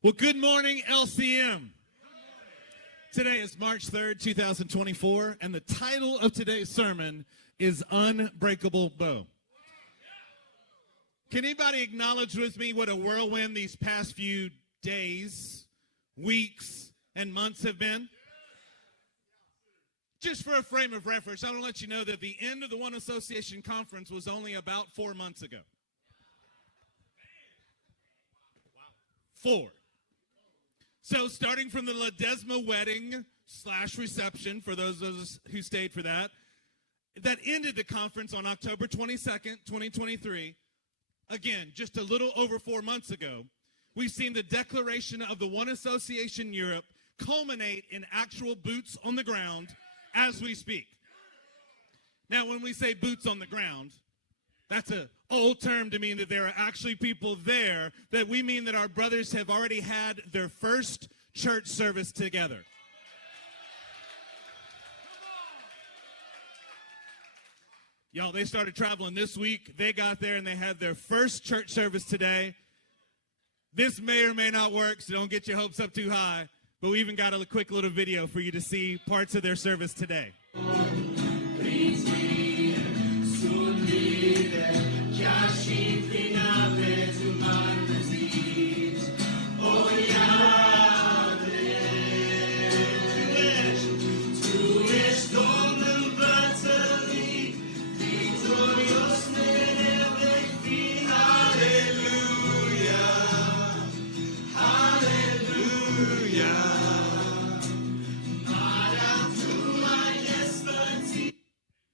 Well, good morning, LCM. Today is March 3rd, 2024, and the title of today's sermon is Unbreakable Bow. Can anybody acknowledge with me what a whirlwind these past few days, weeks, and months have been? Just for a frame of reference, I want to let you know that the end of the One Association Conference was only about 4 months ago. 4. So starting from the Ledesma wedding / reception, for those of us who stayed for that ended the conference on October 22nd, 2023. Again, just a little over 4 months ago, we've seen the declaration of the One Association Europe culminate in actual boots on the ground as we speak. Now, when we say boots on the ground, that's an old term to mean that there are actually people there, that we mean that our brothers have already had their first church service together. Y'all, they started traveling this week. They got there and they had their first church service today. This may or may not work, so don't get your hopes up too high. But we even got a quick little video for you to see parts of their service today.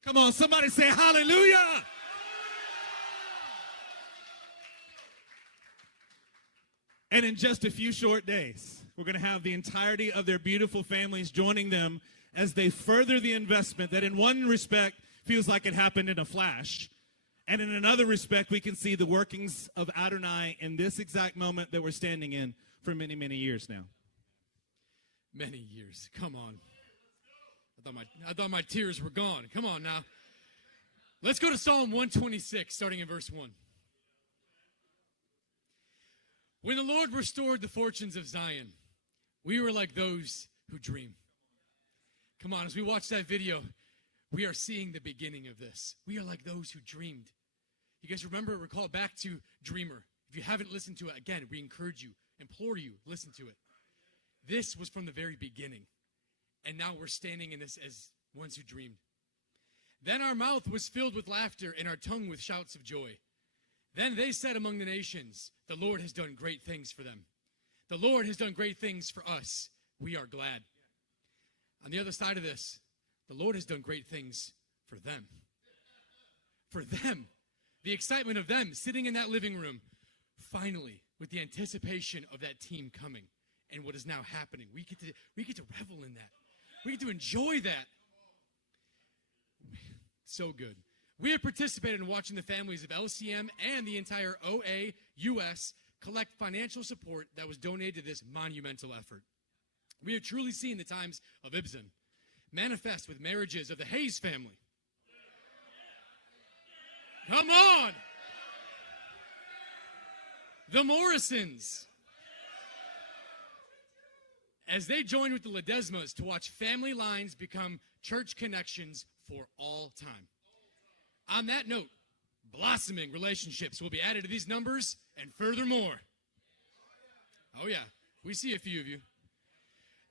Come on, somebody say hallelujah. And in just a few short days, we're going to have the entirety of their beautiful families joining them as they further the investment that in one respect feels like it happened in a flash. And in another respect, we can see the workings of Adonai in this exact moment that we're standing in for many, many years now. Many years. Come on. I thought my tears were gone. Come on now. Let's go to Psalm 126, starting in verse 1. When the Lord restored the fortunes of Zion, we were like those who dream. Come on, as we watch that video, we are seeing the beginning of this. We are like those who dreamed. You guys recall back to Dreamer. If you haven't listened to it, again, we encourage you, implore you, listen to it. This was from the very beginning. And now we're standing in this as ones who dreamed. Then our mouth was filled with laughter and our tongue with shouts of joy. Then they said among the nations, the Lord has done great things for them. The Lord has done great things for us. We are glad. On the other side of this, the Lord has done great things for them. For them. The excitement of them sitting in that living room, finally, with the anticipation of that team coming and what is now happening. We get to revel in that. We get to enjoy that. So good. We have participated in watching the families of LCM and the entire OA US collect financial support that was donated to this monumental effort. We have truly seen the times of Ibsen manifest with marriages of the Hayes family. Come on! The Morrisons, as they join with the Ledesmas to watch family lines become church connections for all time. On that note, blossoming relationships will be added to these numbers and furthermore. Oh yeah, we see a few of you.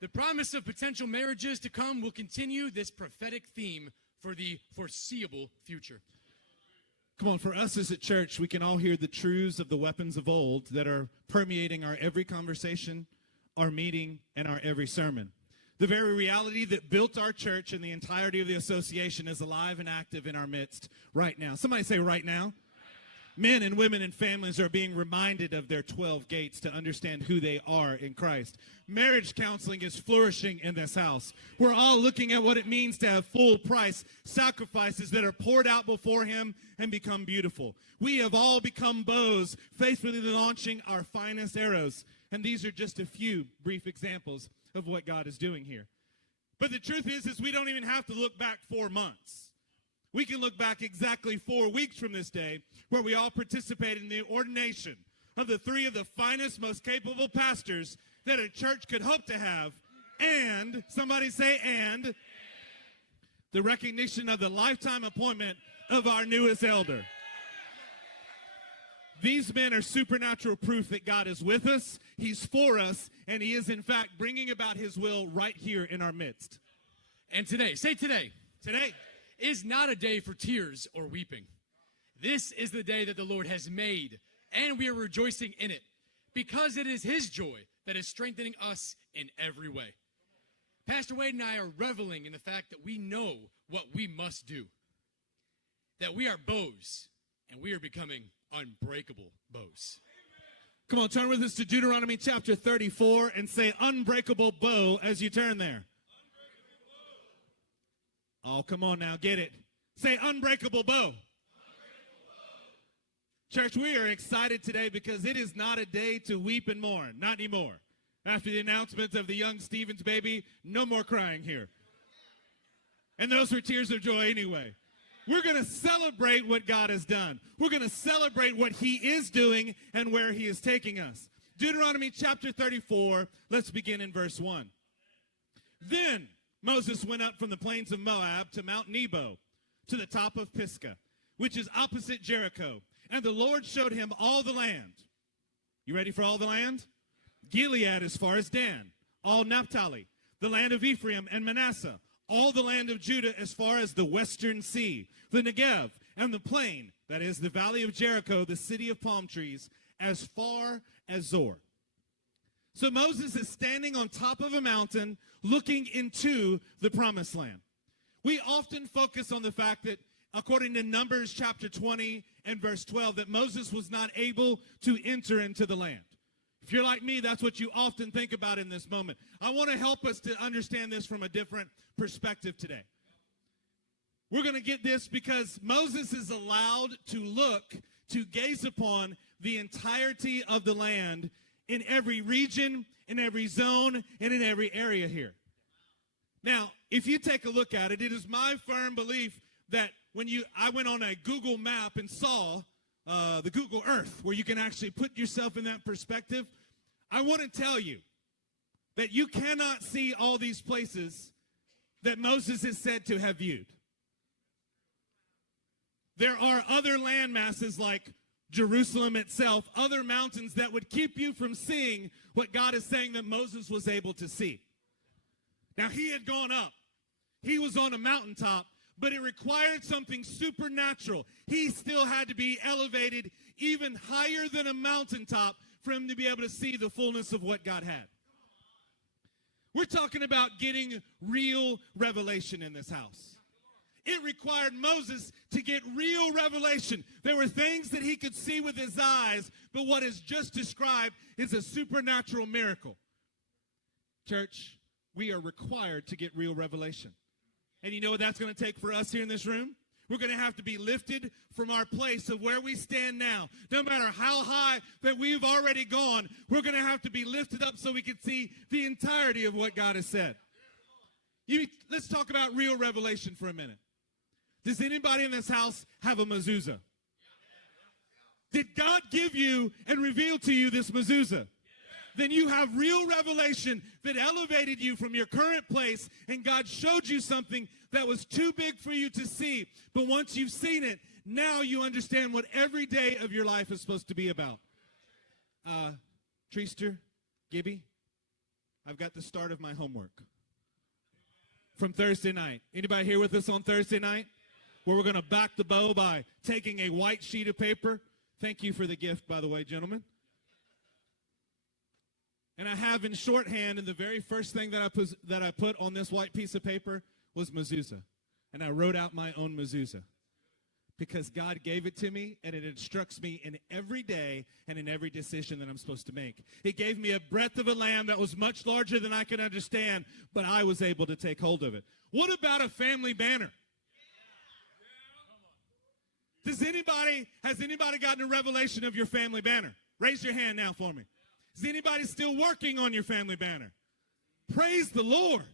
The promise of potential marriages to come will continue this prophetic theme for the foreseeable future. Come on, for us as a church, we can all hear the truths of the weapons of old that are permeating our every conversation, our meeting, and our every sermon. The very reality that built our church and the entirety of the association is alive and active in our midst right now. Somebody say right now. Men and women and families are being reminded of their 12 gates to understand who they are in Christ. Marriage counseling is flourishing in this house. We're all looking at what it means to have full price sacrifices that are poured out before Him and become beautiful. We have all become bows, faithfully launching our finest arrows. And these are just a few brief examples of what God is doing here. But the truth is we don't even have to look back 4 months. We can look back exactly 4 weeks from this day where we all participated in the ordination of the three of the finest, most capable pastors that a church could hope to have. And, somebody say, and the recognition of the lifetime appointment of our newest elder. These men are supernatural proof that God is with us, He's for us, and He is, in fact, bringing about His will right here in our midst. And today, say today, Today is not a day for tears or weeping. This is the day that the Lord has made, and we are rejoicing in it, because it is His joy that is strengthening us in every way. Pastor Wade and I are reveling in the fact that we know what we must do, that we are bows, and we are becoming unbreakable bows. Come on, turn with us to Deuteronomy chapter 34 and say unbreakable bow as you turn there. Oh, come on now, get it. Say unbreakable bow. Church, we are excited today because it is not a day to weep and mourn. Not anymore. After the announcement of the young Stevens baby, no more crying here. And those were tears of joy anyway. We're going to celebrate what God has done. We're going to celebrate what He is doing and where He is taking us. Deuteronomy chapter 34, let's begin in verse 1. Then Moses went up from the plains of Moab to Mount Nebo, to the top of Pisgah, which is opposite Jericho. And the Lord showed him all the land. You ready for all the land? Gilead as far as Dan, all Naphtali, the land of Ephraim and Manasseh, all the land of Judah as far as the western sea, the Negev and the plain, that is the valley of Jericho, the city of palm trees, as far as Zor. So Moses is standing on top of a mountain looking into the promised land. We often focus on the fact that, according to Numbers chapter 20 and verse 12, that Moses was not able to enter into the land. If you're like me, that's what you often think about in this moment. I want to help us to understand this from a different perspective today. We're going to get this because Moses is allowed to look, to gaze upon the entirety of the land in every region, in every zone, and in every area here. Now, if you take a look at it, it is my firm belief that when I went on a Google map and saw the Google Earth, where you can actually put yourself in that perspective, I want to tell you that you cannot see all these places that Moses is said to have viewed. There are other land masses like Jerusalem itself, other mountains that would keep you from seeing what God is saying that Moses was able to see. Now, he had gone up. He was on a mountaintop, but it required something supernatural. He still had to be elevated even higher than a mountaintop for him to be able to see the fullness of what God had. We're talking about getting real revelation in this house. It required Moses to get real revelation. There were things that he could see with his eyes, but what is just described is a supernatural miracle. Church, we are required to get real revelation. And you know what that's going to take for us here in this room? We're going to have to be lifted from our place of where we stand now. No matter how high that we've already gone, we're going to have to be lifted up so we can see the entirety of what God has said. Let's talk about real revelation for a minute. Does anybody in this house have a mezuzah? Did God give you and reveal to you this mezuzah? Then you have real revelation that elevated you from your current place, and God showed you something that was too big for you to see. But once you've seen it, now you understand what every day of your life is supposed to be about. Treester, Gibby, I've got the start of my homework from Thursday night. Anybody here with us on Thursday night? Where we're going to back the bow by taking a white sheet of paper. Thank you for the gift, by the way, gentlemen. And I have in shorthand, and the very first thing that I put on this white piece of paper was mezuzah. And I wrote out my own mezuzah. Because God gave it to me, and it instructs me in every day and in every decision that I'm supposed to make. It gave me a breadth of a lamb that was much larger than I could understand, but I was able to take hold of it. What about a family banner? Has anybody gotten a revelation of your family banner? Raise your hand now for me. Is anybody still working on your family banner? Praise the Lord.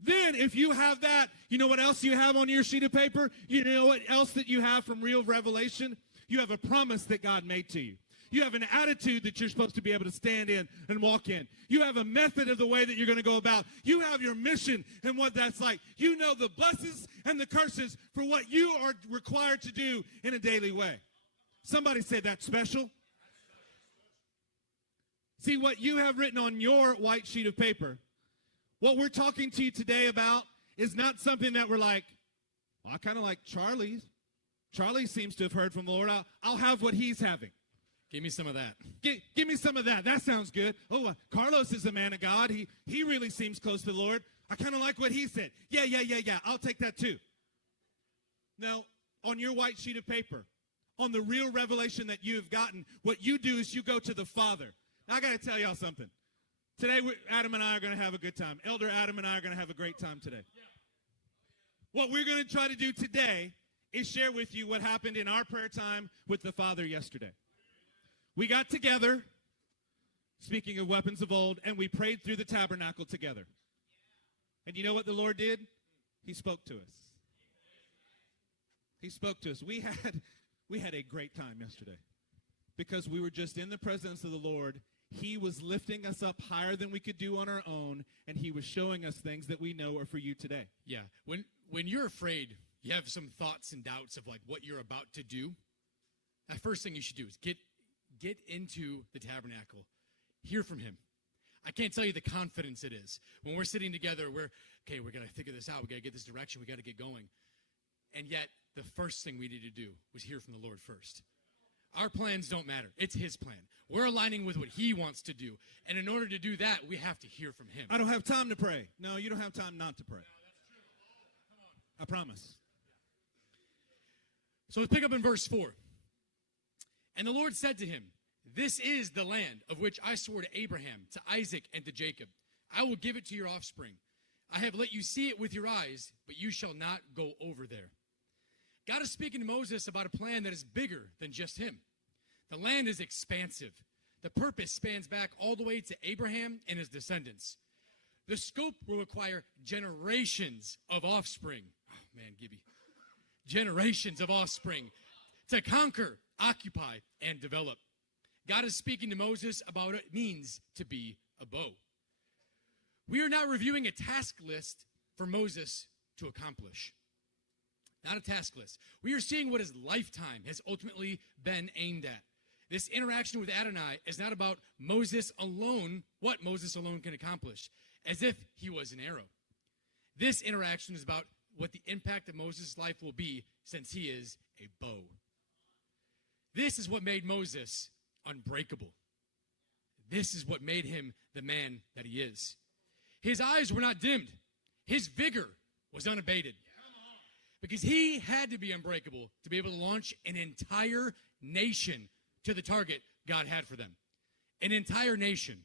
Then if you have that, you know what else you have on your sheet of paper? You know what else that you have from real revelation? You have a promise that God made to you. You have an attitude that you're supposed to be able to stand in and walk in. You have a method of the way that you're going to go about. You have your mission and what that's like. You know the blessings and the curses for what you are required to do in a daily way. Somebody say that's special. See, what you have written on your white sheet of paper, what we're talking to you today about is not something that we're like, well, I kind of like Charlie's. Charlie seems to have heard from the Lord. I'll have what he's having. Give me some of that. Give me some of that. That sounds good. Oh, Carlos is a man of God. He really seems close to the Lord. I kind of like what he said. Yeah. I'll take that too. Now, on your white sheet of paper, on the real revelation that you have gotten, what you do is you go to the Father. Now, I got to tell y'all something. Today, Adam and I are going to have a good time. Elder Adam and I are going to have a great time today. What we're going to try to do today is share with you what happened in our prayer time with the Father yesterday. We got together, speaking of weapons of old, and we prayed through the tabernacle together. And you know what the Lord did? He spoke to us. He spoke to us. We had a great time yesterday because we were just in the presence of the Lord. He was lifting us up higher than we could do on our own, and he was showing us things that we know are for you today. Yeah. When you're afraid, you have some thoughts and doubts of like what you're about to do. The first thing you should do is get into the tabernacle. Hear from him. I can't tell you the confidence it is. When we're sitting together, we're going to figure this out. We got to get this direction. We got to get going. And yet, the first thing we need to do was hear from the Lord first. Our plans don't matter. It's his plan. We're aligning with what he wants to do. And in order to do that, we have to hear from him. I don't have time to pray. No, you don't have time not to pray. I promise. So let's pick up in verse 4. And the Lord said to him, this is the land of which I swore to Abraham, to Isaac, and to Jacob. I will give it to your offspring. I have let you see it with your eyes, but you shall not go over there. God is speaking to Moses about a plan that is bigger than just him. The land is expansive. The purpose spans back all the way to Abraham and his descendants. The scope will require generations of offspring. Oh, man, Gibby. Generations of offspring to conquer, occupy, and develop. God is speaking to Moses about what it means to be a bow. We are now reviewing a task list for Moses to accomplish. Not a task list. We are seeing what his lifetime has ultimately been aimed at. This interaction with Adonai is not about Moses alone, what Moses alone can accomplish, as if he was an arrow. This interaction is about what the impact of Moses' life will be since he is a bow. This is what made Moses unbreakable. This is what made him the man that he is. His eyes were not dimmed. His vigor was unabated. Because he had to be unbreakable to be able to launch an entire nation to the target God had for them. An entire nation.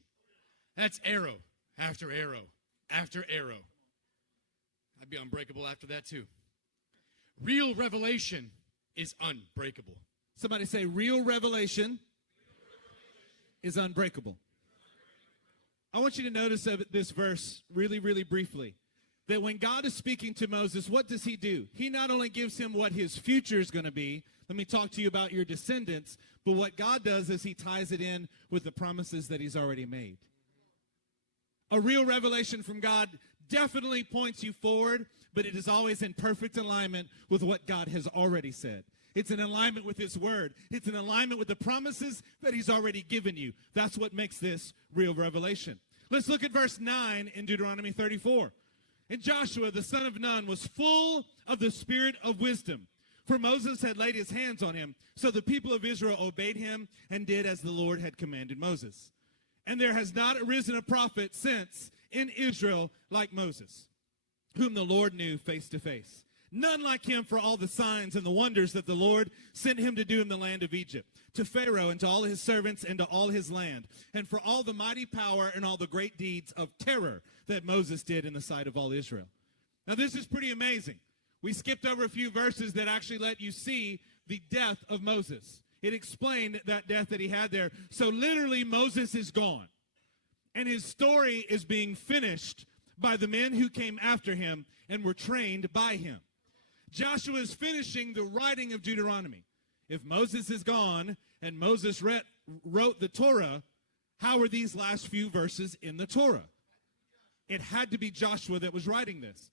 That's arrow after arrow after arrow. I'd be unbreakable after that too. Real revelation is unbreakable. Somebody say, real revelation is unbreakable. I want you to notice this verse really, really briefly. That when God is speaking to Moses, what does he do? He not only gives him what his future is going to be. Let me talk to you about your descendants. But what God does is he ties it in with the promises that he's already made. A real revelation from God definitely points you forward, but it is always in perfect alignment with what God has already said. It's in alignment with his word. It's in alignment with the promises that he's already given you. That's what makes this real revelation. Let's look at verse 9 in Deuteronomy 34. And Joshua, the son of Nun, was full of the spirit of wisdom, for Moses had laid his hands on him. So the people of Israel obeyed him and did as the Lord had commanded Moses. And there has not arisen a prophet since in Israel like Moses, whom the Lord knew face to face. None like him for all the signs and the wonders that the Lord sent him to do in the land of Egypt, to Pharaoh and to all his servants and to all his land, and for all the mighty power and all the great deeds of terror that Moses did in the sight of all Israel. Now this is pretty amazing. We skipped over a few verses that actually let you see the death of Moses. It explained that death that he had there. So literally Moses is gone, and his story is being finished by the men who came after him and were trained by him. Joshua is finishing the writing of Deuteronomy. If Moses is gone and Moses wrote the Torah, how are these last few verses in the Torah? It had to be Joshua that was writing this.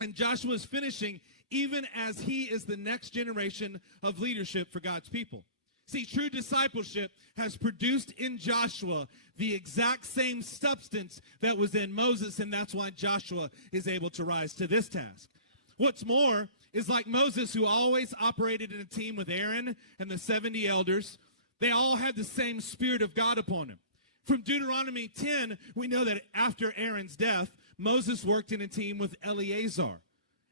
And Joshua is finishing even as he is the next generation of leadership for God's people. See, true discipleship has produced in Joshua the exact same substance that was in Moses, and that's why Joshua is able to rise to this task. What's more is, like Moses, who always operated in a team with Aaron and the 70 elders, they all had the same Spirit of God upon him. From Deuteronomy 10, we know that after Aaron's death, Moses worked in a team with Eleazar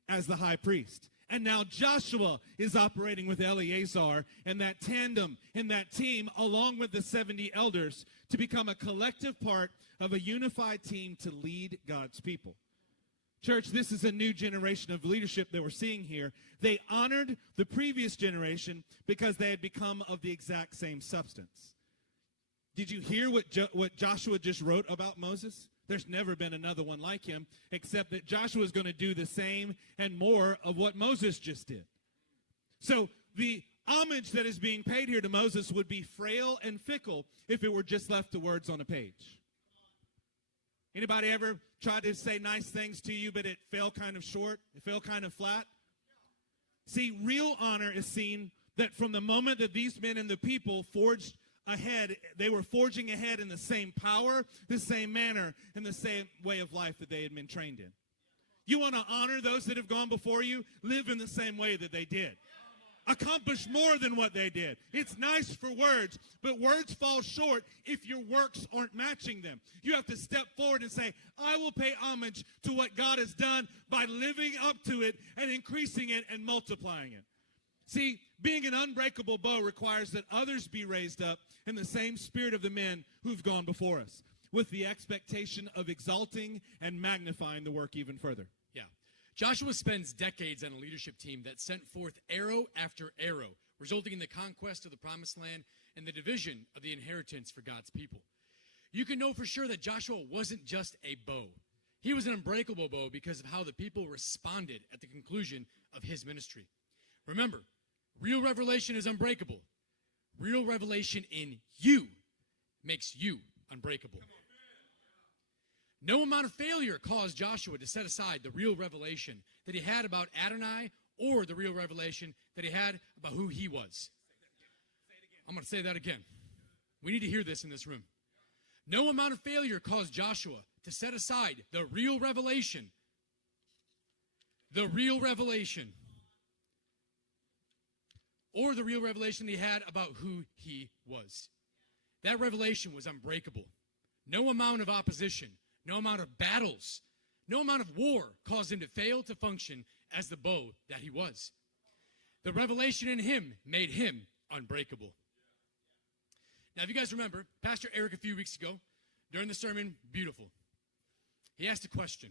as the high priest. And now Joshua is operating with Eleazar and that tandem and that team along with the 70 elders to become a collective part of a unified team to lead God's people. Church, this is a new generation of leadership that we're seeing here. They honored the previous generation because they had become of the exact same substance. Did you hear what Joshua just wrote about Moses? There's never been another one like him, except that Joshua is going to do the same and more of what Moses just did. So the homage that is being paid here to Moses would be frail and fickle if it were just left to words on a page. Anybody ever tried to say nice things to you, but it fell kind of short? It fell kind of flat? See, real honor is seen that from the moment that these men and the people forged ahead, they were forging ahead in the same power, the same manner, and the same way of life that they had been trained in. You want to honor those that have gone before you? Live in the same way that they did. Accomplish more than what they did. It's nice for words, but words fall short if your works aren't matching them. You have to step forward and say, I will pay homage to what God has done by living up to it and increasing it and multiplying it. See, being an unbreakable bow requires that others be raised up in the same spirit of the men who've gone before us, with the expectation of exalting and magnifying the work even further. Yeah. Joshua spends decades on a leadership team that sent forth arrow after arrow, resulting in the conquest of the promised land and the division of the inheritance for God's people. You can know for sure that Joshua wasn't just a bow. He was an unbreakable bow because of how the people responded at the conclusion of his ministry. Remember, real revelation is unbreakable. Real revelation in you makes you unbreakable. No amount of failure caused Joshua to set aside the real revelation that he had about Adonai or the real revelation that he had about who he was. I'm going to say that again. We need to hear this in this room. No amount of failure caused Joshua to set aside the real revelation. The real revelation. Or the real revelation he had about who he was. That revelation was unbreakable. No amount of opposition, no amount of battles, no amount of war caused him to fail to function as the bow that he was. The revelation in him made him unbreakable. Now, if you guys remember, Pastor Eric a few weeks ago, during the sermon, beautiful, he asked a question.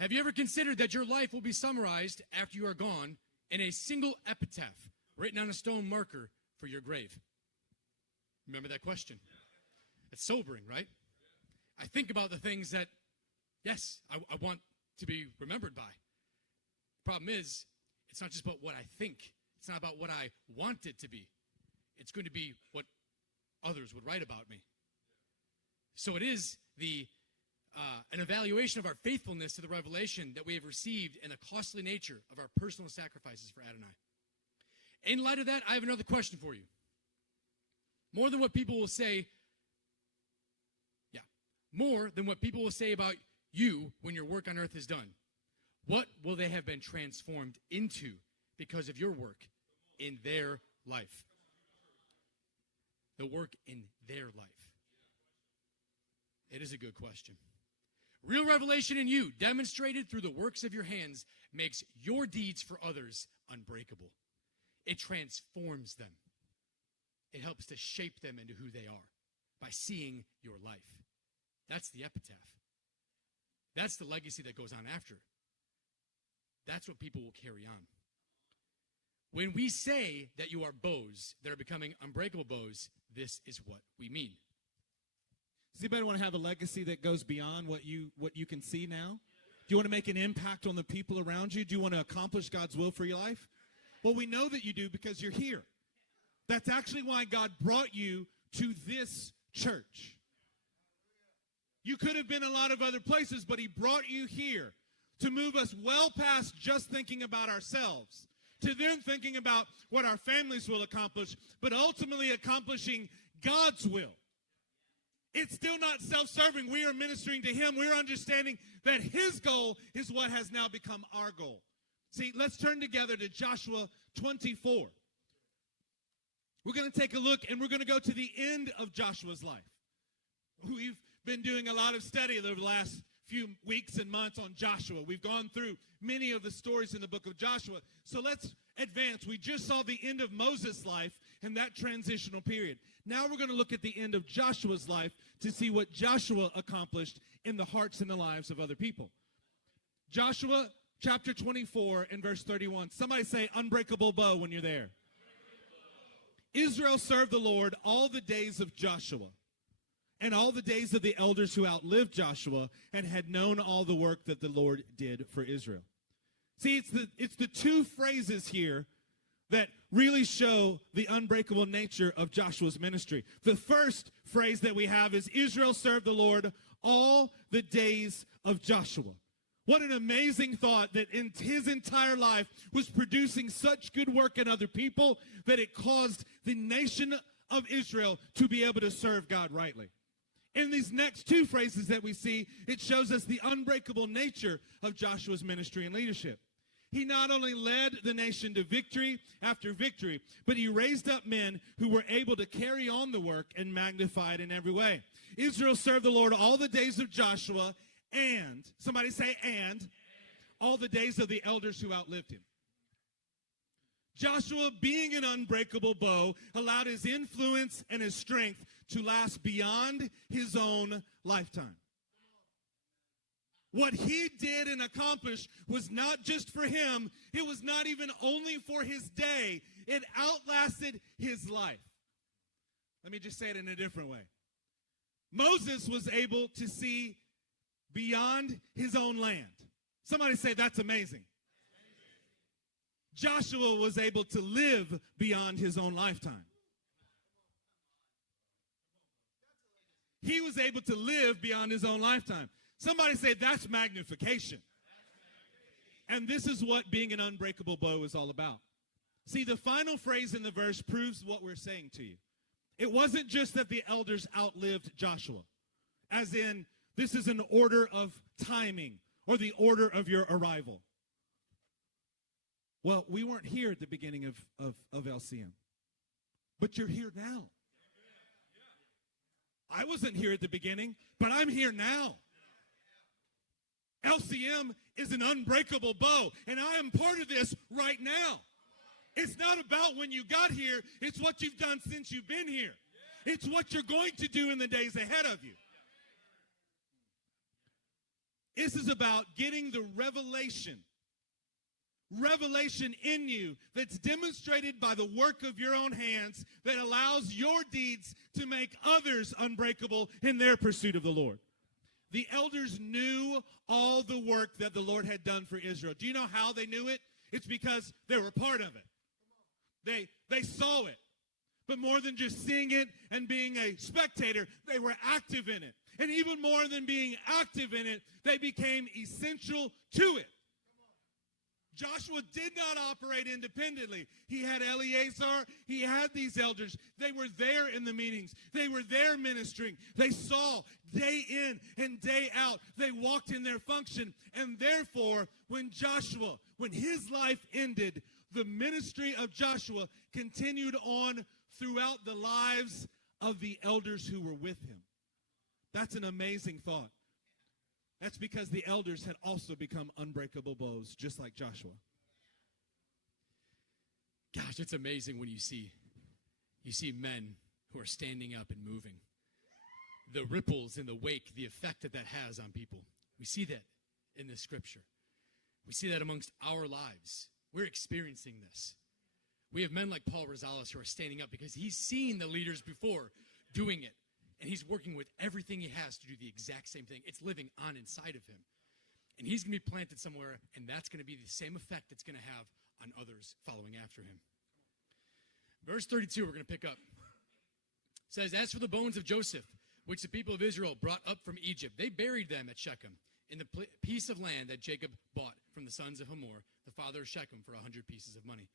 Have you ever considered that your life will be summarized after you are gone in a single epitaph written on a stone marker for your grave? Remember that question? It's sobering, right? I think about the things that, yes, I want to be remembered by. The problem is, it's not just about what I think. It's not about what I want it to be. It's going to be what others would write about me. So it is an evaluation of our faithfulness to the revelation that we have received and the costly nature of our personal sacrifices for Adonai. In light of that, I have another question for you. More than what people will say about you when your work on earth is done, what will they have been transformed into because of your work in their life? The work in their life. It is a good question. Real revelation in you, demonstrated through the works of your hands, makes your deeds for others unbreakable. It transforms them. It helps to shape them into who they are by seeing your life. That's the epitaph. That's the legacy that goes on after. That's what people will carry on. When we say that you are bows that are becoming unbreakable bows, this is what we mean. Does anybody want to have a legacy that goes beyond what you can see now? Do you want to make an impact on the people around you? Do you want to accomplish God's will for your life? Well, we know that you do because you're here. That's actually why God brought you to this church. You could have been a lot of other places, but he brought you here to move us well past just thinking about ourselves, to then thinking about what our families will accomplish, but ultimately accomplishing God's will. It's still not self-serving. We are ministering to him. We're understanding that his goal is what has now become our goal. See, let's turn together to Joshua 24. We're going to take a look, and we're going to go to the end of Joshua's life. We've been doing a lot of study over the last few weeks and months on Joshua. We've gone through many of the stories in the book of Joshua. So let's advance. We just saw the end of Moses' life and that transitional period. Now we're going to look at the end of Joshua's life to see what Joshua accomplished in the hearts and the lives of other people. Joshua chapter 24 and verse 31. Somebody say unbreakable bow when you're there. Israel served the Lord all the days of Joshua and all the days of the elders who outlived Joshua and had known all the work that the Lord did for Israel. See, it's the two phrases here that really show the unbreakable nature of Joshua's ministry. The first phrase that we have is Israel served the Lord all the days of Joshua. What an amazing thought that in his entire life was producing such good work in other people that it caused the nation of Israel to be able to serve God rightly. In these next two phrases that we see, it shows us the unbreakable nature of Joshua's ministry and leadership. He not only led the nation to victory after victory, but he raised up men who were able to carry on the work and magnify it in every way. Israel served the Lord all the days of Joshua and, somebody say and, all the days of the elders who outlived him. Joshua, being an unbreakable bow, allowed his influence and his strength to last beyond his own lifetime. What he did and accomplished was not just for him. It was not even only for his day. It outlasted his life. Let me just say it in a different way. Moses was able to see beyond his own land. Somebody say that's amazing. Joshua was able to live beyond his own lifetime. He was able to live beyond his own lifetime. Somebody say that's magnification. And this is what being an unbreakable bow is all about. See, the final phrase in the verse proves what we're saying to you. It wasn't just that the elders outlived Joshua, as in this is an order of timing or the order of your arrival. Well, we weren't here at the beginning of LCM, but you're here now. I wasn't here at the beginning, but I'm here now. LCM is an unbreakable bow, and I am part of this right now. It's not about when you got here. It's what you've done since you've been here. It's what you're going to do in the days ahead of you. This is about getting the revelation in you that's demonstrated by the work of your own hands that allows your deeds to make others unbreakable in their pursuit of the Lord. The elders knew all the work that the Lord had done for Israel. Do you know how they knew it? It's because they were part of it. They saw it. But more than just seeing it and being a spectator, they were active in it. And even more than being active in it, they became essential to it. Joshua did not operate independently. He had Eleazar. He had these elders. They were there in the meetings. They were there ministering. They saw day in and day out. They walked in their function. And therefore, when his life ended, the ministry of Joshua continued on throughout the lives of the elders who were with him. That's an amazing thought. That's because the elders had also become unbreakable bows, just like Joshua. Gosh, it's amazing when you see men who are standing up and moving. The ripples in the wake, the effect that has on people. We see that in the scripture. We see that amongst our lives. We're experiencing this. We have men like Paul Rosales who are standing up because he's seen the leaders before doing it. And he's working with everything he has to do the exact same thing. It's living on inside of him. And he's going to be planted somewhere, and that's going to be the same effect it's going to have on others following after him. Verse 32, we're going to pick up. says, as for the bones of Joseph, which the people of Israel brought up from Egypt, they buried them at Shechem in the piece of land that Jacob bought from the sons of Hamor, the father of Shechem, for 100 pieces of money.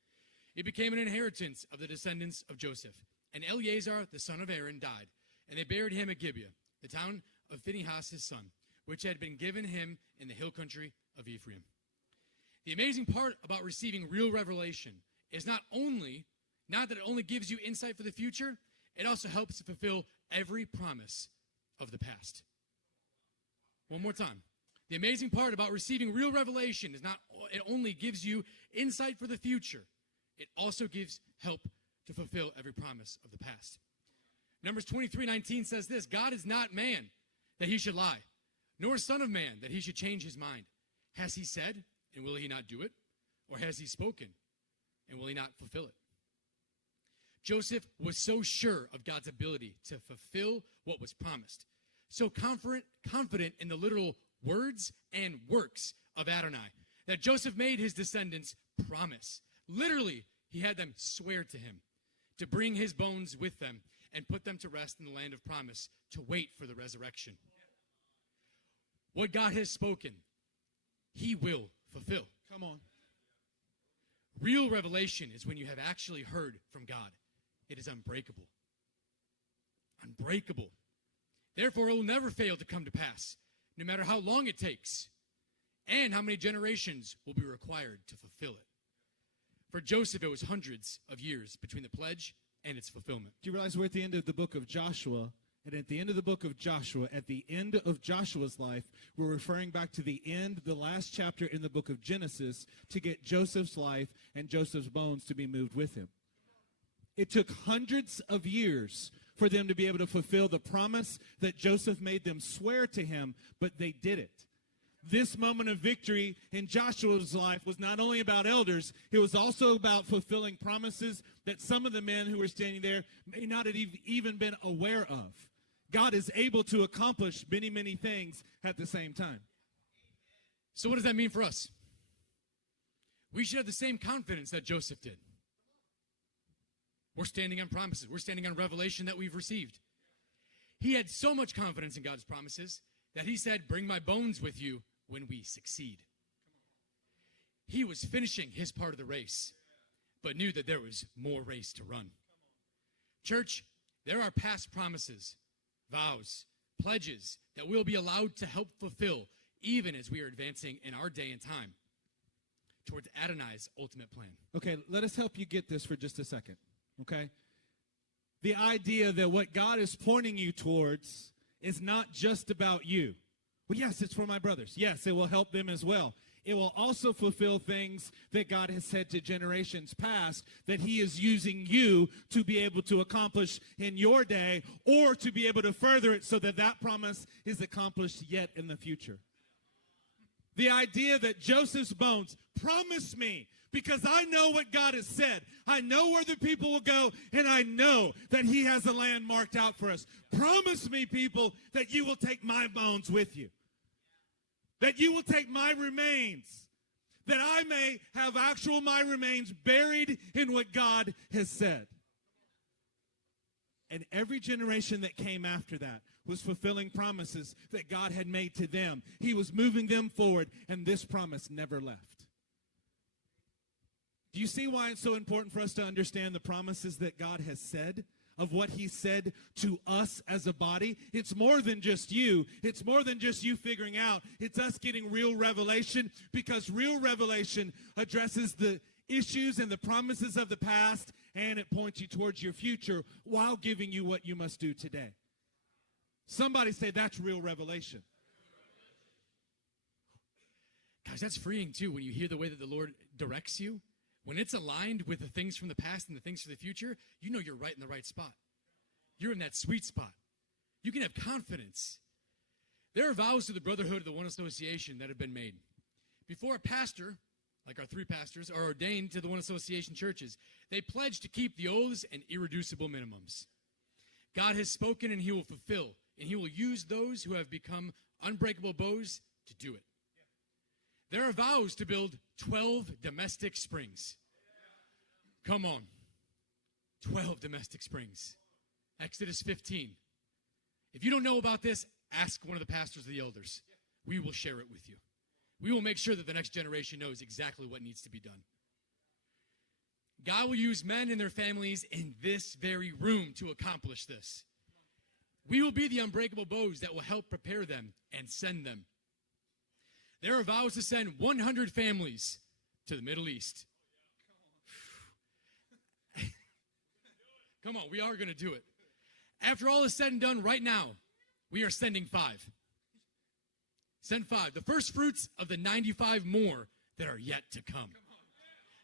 It became an inheritance of the descendants of Joseph. And Eleazar, the son of Aaron, died, and they buried him at Gibeah, the town of Phinehas his son, which had been given him in the hill country of Ephraim. The amazing part about receiving real revelation is not that it only gives you insight for the future, it also helps to fulfill every promise of the past. One more time. The amazing part about receiving real revelation is not it only gives you insight for the future, it also gives help to fulfill every promise of the past. Numbers 23:19 says this, God is not man that he should lie, nor son of man that he should change his mind. Has he said, and will he not do it? Or has he spoken, and will he not fulfill it? Joseph was so sure of God's ability to fulfill what was promised, so confident in the literal words and works of Adonai, that Joseph made his descendants promise. Literally, he had them swear to him to bring his bones with them and put them to rest in the land of promise, to wait for the resurrection. What God has spoken, he will fulfill. Come on. Real revelation is when you have actually heard from God. It is unbreakable. Unbreakable. Therefore, it will never fail to come to pass, no matter how long it takes and how many generations will be required to fulfill it. For Joseph, it was hundreds of years between the pledge and its fulfillment. Do you realize we're at the end of the book of Joshua? And at the end of the book of Joshua, at the end of Joshua's life, we're referring back to the end, the last chapter in the book of Genesis, to get Joseph's life and Joseph's bones to be moved with him. It took hundreds of years for them to be able to fulfill the promise that Joseph made them swear to him, but they did it. This moment of victory in Joshua's life was not only about elders, it was also about fulfilling promises that some of the men who were standing there may not have even been aware of. God is able to accomplish many, many things at the same time. So what does that mean for us? We should have the same confidence that Joseph did. We're standing on promises. We're standing on revelation that we've received. He had so much confidence in God's promises that he said, bring my bones with you when we succeed. He was finishing his part of the race, but knew that there was more race to run. Church, there are past promises, vows, pledges that we'll be allowed to help fulfill even as we are advancing in our day and time towards Adonai's ultimate plan. Okay, let us help you get this for just a second, okay? The idea that what God is pointing you towards is not just about you. Well, yes, it's for my brothers. Yes, it will help them as well. It will also fulfill things that God has said to generations past that he is using you to be able to accomplish in your day, or to be able to further it so that that promise is accomplished yet in the future. The idea that Joseph's bones, promise me, because I know what God has said. I know where the people will go, and I know that he has a land marked out for us. Promise me, people, that you will take my bones with you. That you will take my remains. That I may have actual my remains buried in what God has said. And every generation that came after that was fulfilling promises that God had made to them. He was moving them forward, and this promise never left. Do you see why it's so important for us to understand the promises that God has said, of what he said to us as a body? It's more than just you. It's more than just you figuring out. It's us getting real revelation, because real revelation addresses the issues and the promises of the past, and it points you towards your future while giving you what you must do today. Somebody say, that's real revelation. Guys, that's freeing too when you hear the way that the Lord directs you. When it's aligned with the things from the past and the things for the future, you know you're right in the right spot. You're in that sweet spot. You can have confidence. There are vows to the brotherhood of the One Association that have been made. Before a pastor, like our three pastors, are ordained to the One Association churches, they pledge to keep the oaths and irreducible minimums. God has spoken, and he will fulfill, and he will use those who have become unbreakable bows to do it. There are vows to build 12 domestic springs. Come on. 12 domestic springs. Exodus 15. If you don't know about this, ask one of the pastors or the elders. We will share it with you. We will make sure that the next generation knows exactly what needs to be done. God will use men and their families in this very room to accomplish this. We will be the unbreakable bows that will help prepare them and send them. There are vows to send 100 families to the Middle East. Come on, we are going to do it. After all is said and done right now, we are sending 5. Send 5. The first fruits of the 95 more that are yet to come.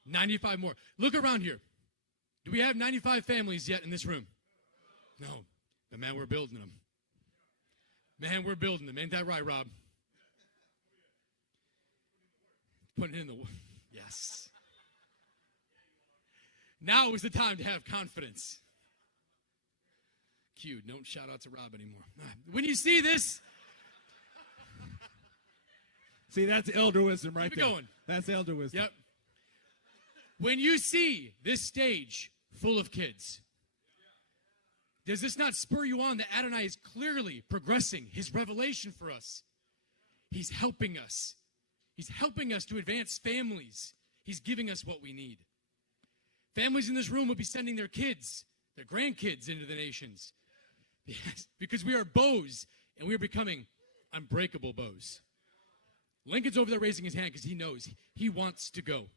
95 more. Look around here. Do we have 95 families yet in this room? No. But man, we're building them. Man, we're building them. Ain't that right, Rob? Putting it in the... Yes. Now is the time to have confidence. Cue. Don't shout out to Rob anymore. When you see this... See, that's elder wisdom right there. Keep it going. That's elder wisdom. Yep. When you see this stage full of kids, does this not spur you on that Adonai is clearly progressing his revelation for us? He's helping us. He's helping us to advance families. He's giving us what we need. Families in this room will be sending their kids, their grandkids into the nations. Yes, because we are bows, and we are becoming unbreakable bows. Lincoln's over there raising his hand because he knows he wants to go.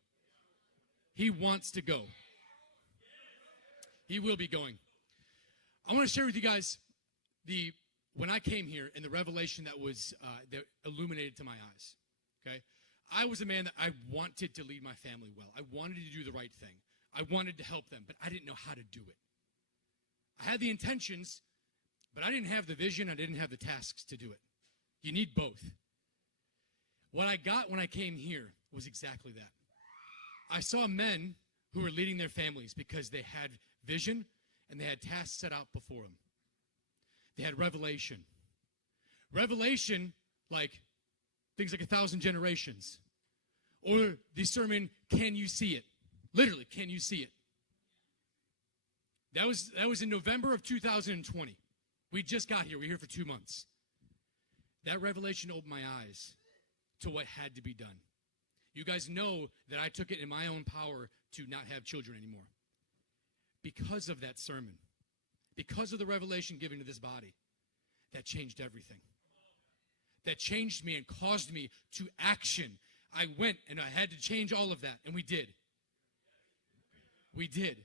He wants to go. He will be going. I want to share with you guys when I came here and the revelation that was that illuminated to my eyes. Okay, I was a man that I wanted to lead my family well. I wanted to do the right thing. I wanted to help them, but I didn't know how to do it. I had the intentions, but I didn't have the vision. I didn't have the tasks to do it. You need both. What I got when I came here was exactly that. I saw men who were leading their families because they had vision and they had tasks set out before them. They had revelation. Revelation, like things like 1,000 generations. Or the sermon, Can You See It? Literally, can you see it? That was in November of 2020. We just got here. We were here for 2 months. That revelation opened my eyes to what had to be done. You guys know that I took it in my own power to not have children anymore. Because of that sermon, because of the revelation given to this body, that changed everything. That changed me and caused me to action. I went and I had to change all of that, and we did. We did.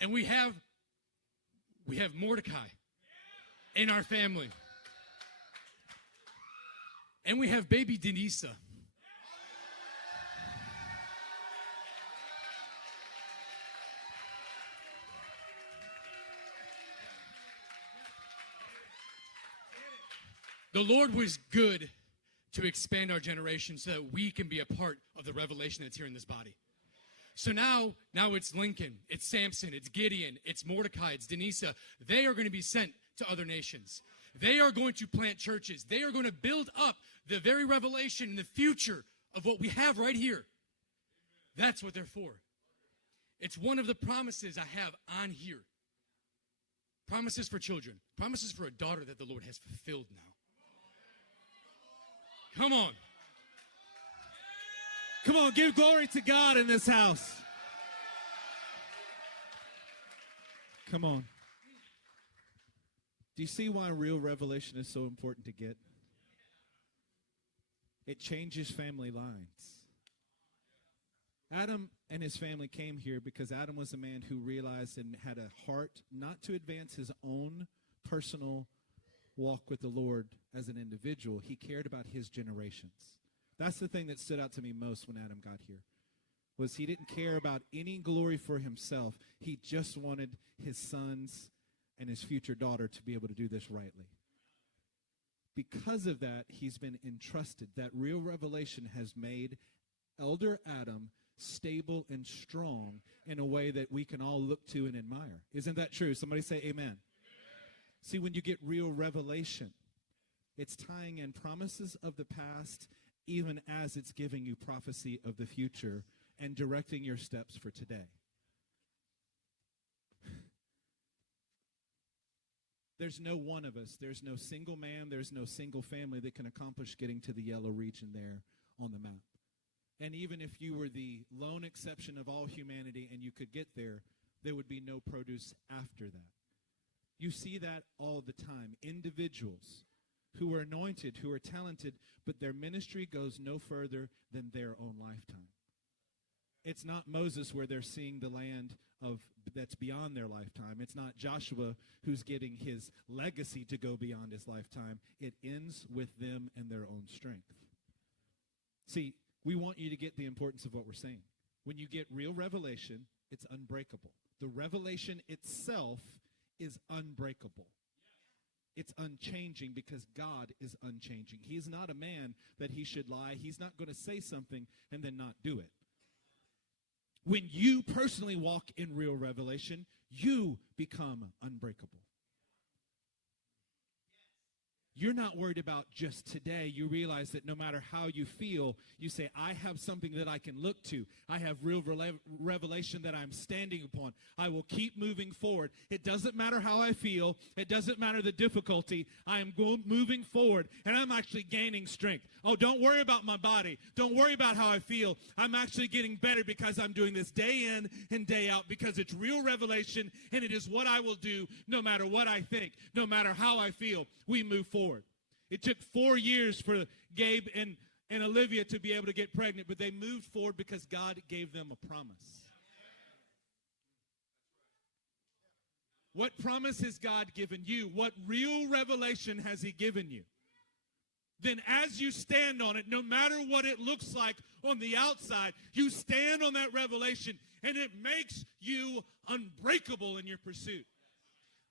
And we have Mordecai in our family. And we have baby Denisa. The Lord was good to expand our generation so that we can be a part of the revelation that's here in this body. So now it's Lincoln, it's Samson, it's Gideon, it's Mordecai, it's Denisa. They are going to be sent to other nations. They are going to plant churches. They are going to build up the very revelation in the future of what we have right here. That's what they're for. It's one of the promises I have on here. Promises for children. Promises for a daughter that the Lord has fulfilled now. Come on. Come on, give glory to God in this house. Come on. Do you see why real revelation is so important to get? It changes family lines. Adam and his family came here because Adam was a man who realized and had a heart not to advance his own personal walk with the Lord as an individual. He cared about his generations. That's the thing that stood out to me most when Adam got here, was he didn't care about any glory for himself. He just wanted his sons and his future daughter to be able to do this rightly. Because of that, he's been entrusted. That real revelation has made Elder Adam stable and strong in a way that we can all look to and admire. Isn't that true? Somebody say amen. Amen. See, when you get real revelation, it's tying in promises of the past even as it's giving you prophecy of the future and directing your steps for today. There's no one of us, there's no single man, there's no single family that can accomplish getting to the yellow region there on the map. And even if you were the lone exception of all humanity and you could get there, there would be no produce after that. You see that all the time. Individuals who are anointed, who are talented, but their ministry goes no further than their own lifetime. It's not Moses where they're seeing the land that's beyond their lifetime. It's not Joshua who's getting his legacy to go beyond his lifetime. It ends with them and their own strength. See, we want you to get the importance of what we're saying. When you get real revelation, it's unbreakable. The revelation itself is unbreakable. It's unchanging because God is unchanging. He's not a man that he should lie. He's not going to say something and then not do it. When you personally walk in real revelation, you become unbreakable. You're not worried about just today. You realize that no matter how you feel, you say, I have something that I can look to. I have real revelation that I'm standing upon. I will keep moving forward. It doesn't matter how I feel. It doesn't matter the difficulty. I am moving forward, and I'm actually gaining strength. Oh, don't worry about my body. Don't worry about how I feel. I'm actually getting better because I'm doing this day in and day out because it's real revelation, and it is what I will do no matter what I think, no matter how I feel. We move forward. It took 4 years for Gabe and Olivia to be able to get pregnant, but they moved forward because God gave them a promise. What promise has God given you? What real revelation has he given you? Then as you stand on it, no matter what it looks like on the outside, you stand on that revelation, and it makes you unbreakable in your pursuit.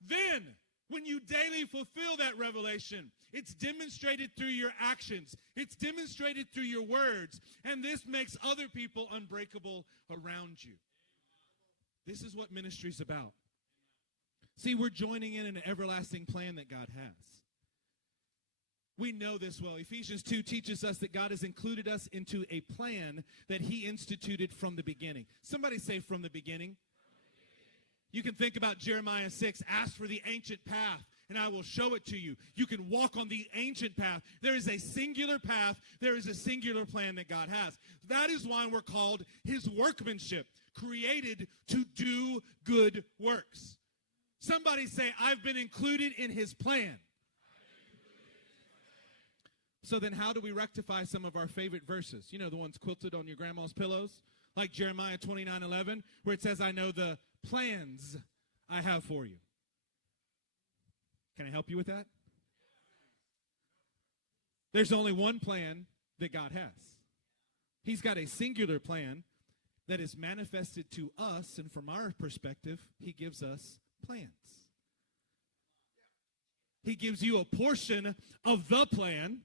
Then, when you daily fulfill that revelation, it's demonstrated through your actions. It's demonstrated through your words. And this makes other people unbreakable around you. This is what ministry is about. See, we're joining in an everlasting plan that God has. We know this well. Ephesians 2 teaches us that God has included us into a plan that he instituted from the beginning. Somebody say from the beginning. You can think about Jeremiah 6, ask for the ancient path, and I will show it to you. You can walk on the ancient path. There is a singular path. There is a singular plan that God has. That is why we're called his workmanship, created to do good works. Somebody say, I've been included in his plan. So then how do we rectify some of our favorite verses? You know, the ones quilted on your grandma's pillows? Like Jeremiah 29:11, where it says, I know the plans I have for you. Can I help you with that? There's only one plan that God has. He's got a singular plan that is manifested to us, and from our perspective, he gives us plans. He gives you a portion of the plan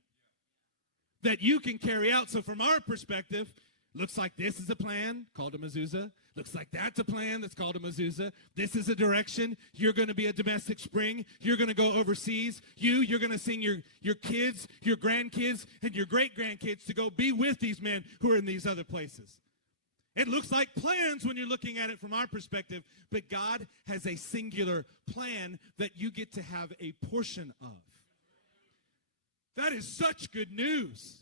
that you can carry out. So from our perspective, looks like this is a plan called a mezuzah. Looks like that's a plan that's called a mezuzah. This is a direction. You're going to be a domestic spring. You're going to go overseas. You're going to sing your kids, your grandkids, and your great-grandkids to go be with these men who are in these other places. It looks like plans when you're looking at it from our perspective, but God has a singular plan that you get to have a portion of. That is such good news.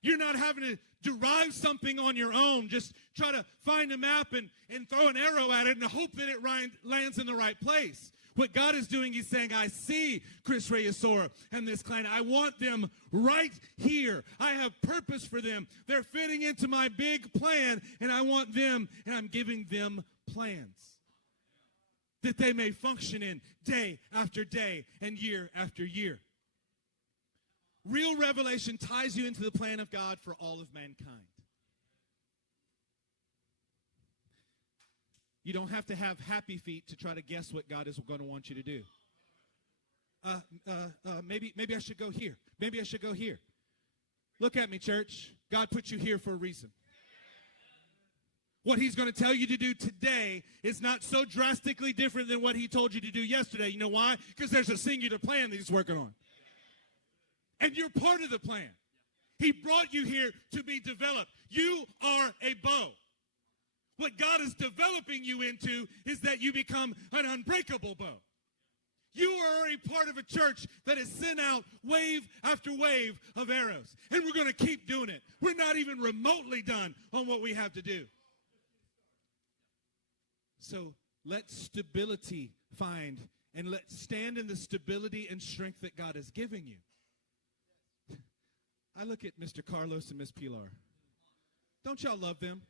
You're not having to derive something on your own. Just try to find a map and throw an arrow at it and hope that it lands in the right place. What God is doing, he's saying, I see Chris Reyesora and this client. I want them right here. I have purpose for them. They're fitting into my big plan, and I want them, and I'm giving them plans that they may function in day after day and year after year. Real revelation ties you into the plan of God for all of mankind. You don't have to have happy feet to try to guess what God is going to want you to do. Maybe I should go here. Maybe I should go here. Look at me, church. God put you here for a reason. What he's going to tell you to do today is not so drastically different than what he told you to do yesterday. You know why? Because there's a singular plan that he's working on. And you're part of the plan. He brought you here to be developed. You are a bow. What God is developing you into is that you become an unbreakable bow. You are already part of a church that has sent out wave after wave of arrows. And we're going to keep doing it. We're not even remotely done on what we have to do. So let stability find, and let's stand in the stability and strength that God has given you. I look at Mr. Carlos and Miss Pilar. Don't y'all love them?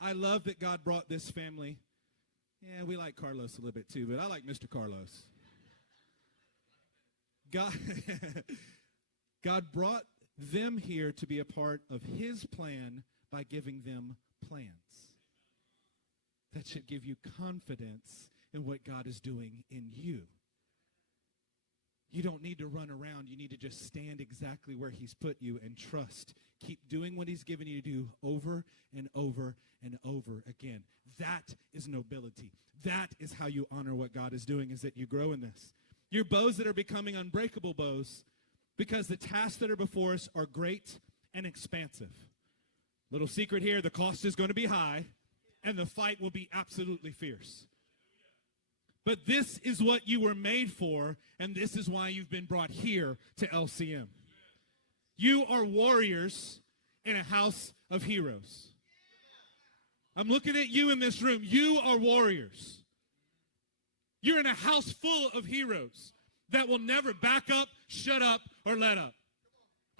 I love that God brought this family. Yeah, we like Carlos a little bit too, but I like Mr. Carlos. God brought them here to be a part of his plan by giving them plans. That should give you confidence in what God is doing in you. You don't need to run around. You need to just stand exactly where he's put you and trust. Keep doing what he's given you to do over and over and over again. That is nobility. That is how you honor what God is doing, is that you grow in this. Your bows that are becoming unbreakable bows, because the tasks that are before us are great and expansive. Little secret here, the cost is going to be high, and the fight will be absolutely fierce. But this is what you were made for, and this is why you've been brought here to LCM. You are warriors in a house of heroes. I'm looking at you in this room. You are warriors. You're in a house full of heroes that will never back up, shut up, or let up.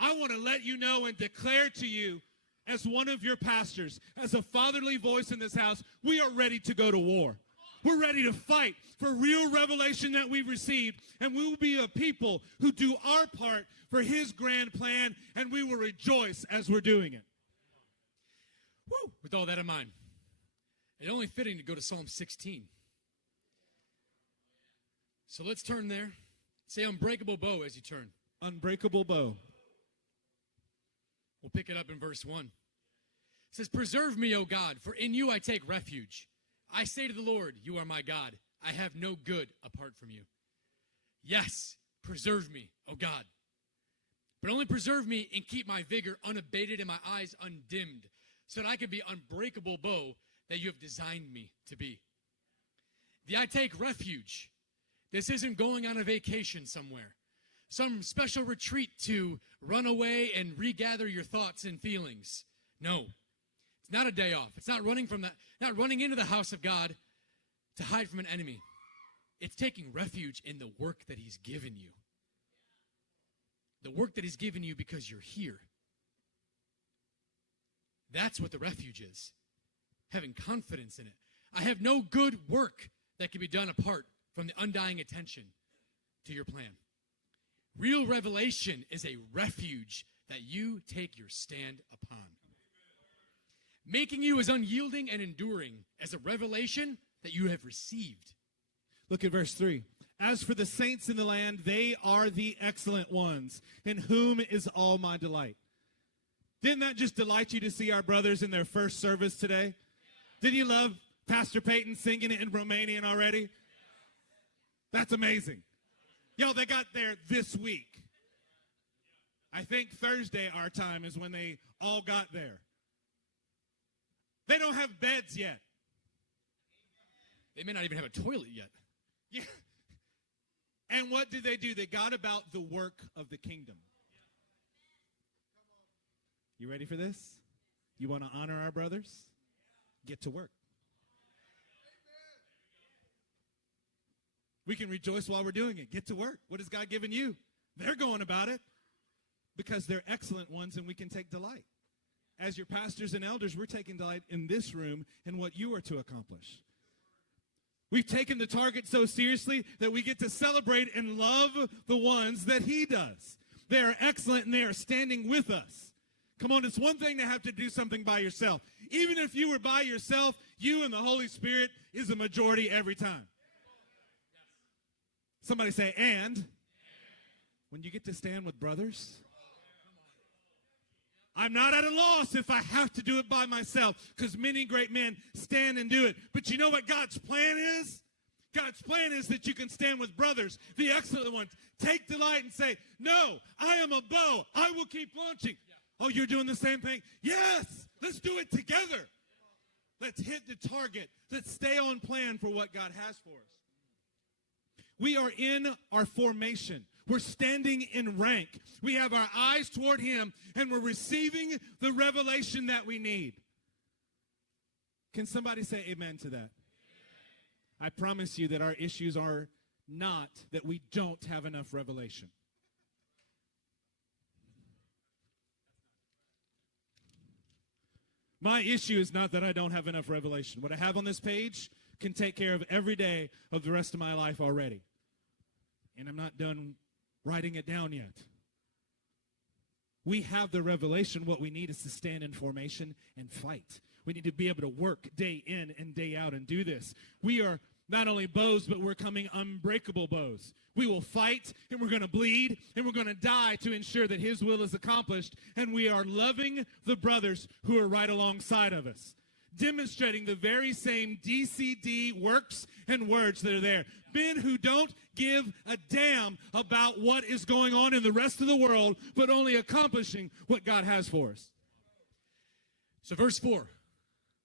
I want to let you know and declare to you, as one of your pastors, as a fatherly voice in this house, we are ready to go to war. We're ready to fight for real revelation that we've received, and we will be a people who do our part for his grand plan, and we will rejoice as we're doing it. Woo! With all that in mind, it's only fitting to go to Psalm 16. So let's turn there. Say unbreakable bow as you turn. Unbreakable bow. We'll pick it up in verse 1. It says, preserve me, O God, for in you I take refuge. I say to the Lord, you are my God. I have no good apart from you. Yes, preserve me, O God. But only preserve me and keep my vigor unabated and my eyes undimmed, so that I can be unbreakable bow that you have designed me to be. I take refuge. This isn't going on a vacation somewhere, some special retreat to run away and regather your thoughts and feelings. No, it's not a day off. It's not running into the house of God to hide from an enemy. It's taking refuge in the work that he's given you. The work that he's given you because you're here. That's what the refuge is. Having confidence in it. I have no good work that can be done apart from the undying attention to your plan. Real revelation is a refuge that you take your stand upon. Making you as unyielding and enduring as a revelation that you have received. Look at verse 3. As for the saints in the land, they are the excellent ones, in whom is all my delight. Didn't that just delight you to see our brothers in their first service today? Didn't you love Pastor Peyton singing it in Romanian already? That's amazing. Yo, they got there this week. I think Thursday our time is when they all got there. They don't have beds yet. They may not even have a toilet yet. Yeah. And what did they do? They got about the work of the kingdom. You ready for this? You want to honor our brothers? Get to work. We can rejoice while we're doing it. Get to work. What has God given you? They're going about it because they're excellent ones, and we can take delight. As your pastors and elders, we're taking delight in this room and what you are to accomplish. We've taken the target so seriously that we get to celebrate and love the ones that he does. They are excellent, and they are standing with us. Come on, it's one thing to have to do something by yourself. Even if you were by yourself, you and the Holy Spirit is a majority every time. Somebody say, and when you get to stand with brothers, I'm not at a loss if I have to do it by myself, because many great men stand and do it. But you know what God's plan is? God's plan is that you can stand with brothers, the excellent ones. Take delight and say, no, I am a bow. I will keep launching. Oh, you're doing the same thing? Yes, let's do it together. Let's hit the target. Let's stay on plan for what God has for us. We are in our formation. We're standing in rank. We have our eyes toward him, and we're receiving the revelation that we need. Can somebody say amen to that? I promise you that our issues are not that we don't have enough revelation. My issue is not that I don't have enough revelation. What I have on this page can take care of every day of the rest of my life already. And I'm not done writing it down yet. We have the revelation. What we need is to stand in formation and fight. We need to be able to work day in and day out and do this. We are not only bows, but we're coming unbreakable bows. We will fight, and we're going to bleed, and we're going to die to ensure that his will is accomplished, and we are loving the brothers who are right alongside of us, demonstrating the very same DCD works and words that are there. Men who don't give a damn about what is going on in the rest of the world, but only accomplishing what God has for us. So verse 4,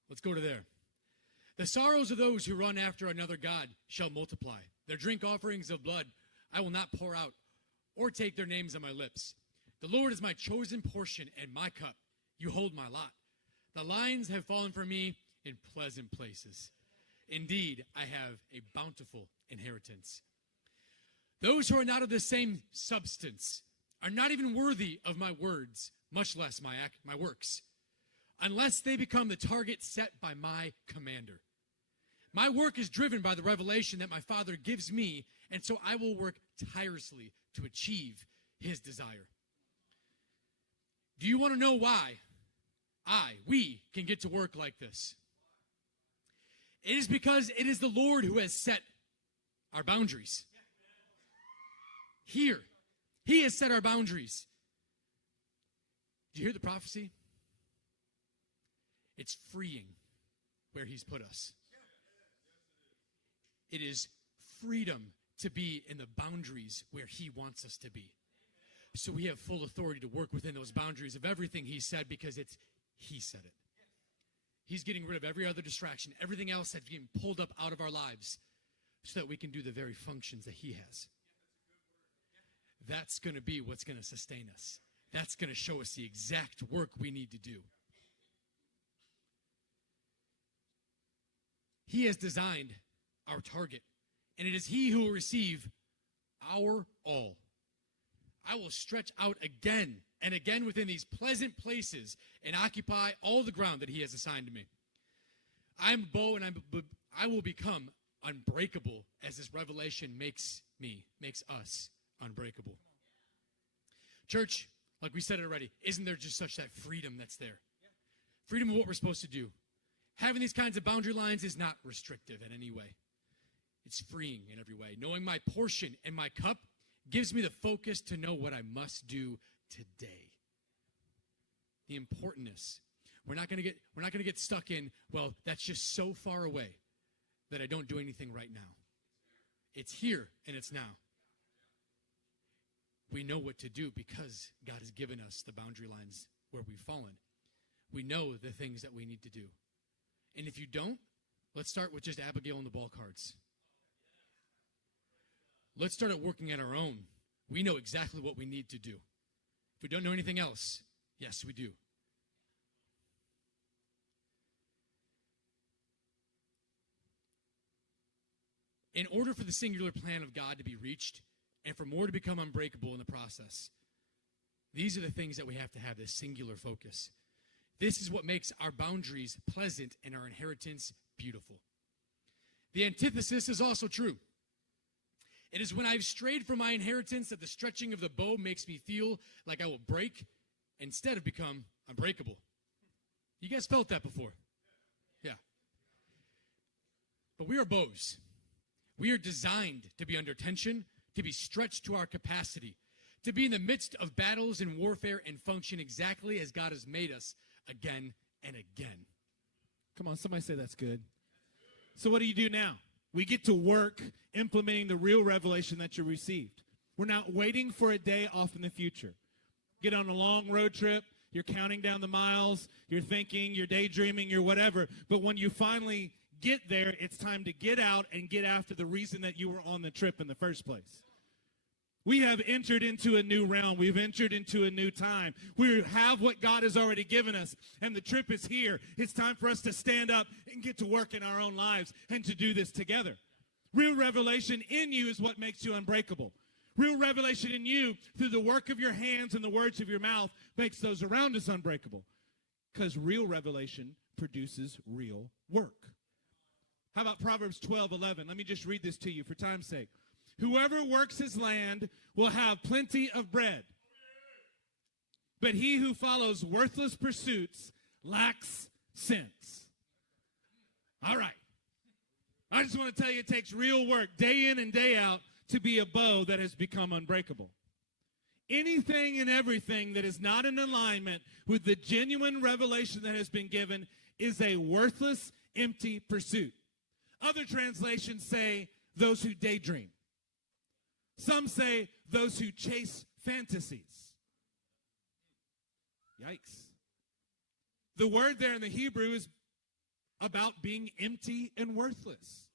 let's go to there. The sorrows of those who run after another god shall multiply. Their drink offerings of blood I will not pour out, or take their names on my lips. The Lord is my chosen portion and my cup. You hold my lot. The lines have fallen for me in pleasant places. Indeed, I have a bountiful inheritance. Those who are not of the same substance are not even worthy of my words, much less my works, unless they become the target set by my commander. My work is driven by the revelation that my Father gives me, and so I will work tirelessly to achieve his desire. Do you want to know why we can get to work like this? It is because it is the Lord who has set our boundaries. Here, he has set our boundaries. Do you hear the prophecy? It's freeing where he's put us. It is freedom to be in the boundaries where he wants us to be. So we have full authority to work within those boundaries of everything he said, because he said it. He's getting rid of every other distraction, everything else that's being pulled up out of our lives, so that we can do the very functions that he has. That's going to be what's going to sustain us. That's going to show us the exact work we need to do. He has designed our target, and it is he who will receive our all. I will stretch out again and again within these pleasant places and occupy all the ground that he has assigned to me. I'm a bow, and I will become unbreakable as this revelation makes us unbreakable. Church, like we said it already, isn't there just such that freedom that's there? Freedom of what we're supposed to do. Having these kinds of boundary lines is not restrictive in any way. It's freeing in every way. Knowing my portion and my cup gives me the focus to know what I must do today. The importantness. We're not going to get stuck in, well, that's just so far away that I don't do anything right now. It's here and it's now. We know what to do because God has given us the boundary lines where we've fallen. We know the things that we need to do. And if you don't, let's start with just Abigail and the ball cards. Let's start at working at our own. We know exactly what we need to do. If we don't know anything else, yes, we do. In order for the singular plan of God to be reached, and for more to become unbreakable in the process, these are the things that we have to have, this singular focus. This is what makes our boundaries pleasant and our inheritance beautiful. The antithesis is also true. It is when I've strayed from my inheritance that the stretching of the bow makes me feel like I will break instead of become unbreakable. You guys felt that before? Yeah. But we are bows. We are designed to be under tension, to be stretched to our capacity, to be in the midst of battles and warfare and function exactly as God has made us again and again. Come on, somebody say that's good. So what do you do now? We get to work implementing the real revelation that you received. We're not waiting for a day off in the future. Get on a long road trip, you're counting down the miles, you're thinking, you're daydreaming, you're whatever. But when you finally get there, it's time to get out and get after the reason that you were on the trip in the first place. We have entered into a new realm. We've entered into a new time. We have what God has already given us, and the trip is here. It's time for us to stand up and get to work in our own lives and to do this together. Real revelation in you is what makes you unbreakable. Real revelation in you through the work of your hands and the words of your mouth makes those around us unbreakable. Because real revelation produces real work. How about Proverbs 12:11? Let me just read this to you for time's sake. Whoever works his land will have plenty of bread, but he who follows worthless pursuits lacks sense. All right. I just want to tell you it takes real work day in and day out to be a bow that has become unbreakable. Anything and everything that is not in alignment with the genuine revelation that has been given is a worthless, empty pursuit. Other translations say those who daydream. Some say those who chase fantasies. Yikes. The word there in the Hebrew is about being empty and worthless.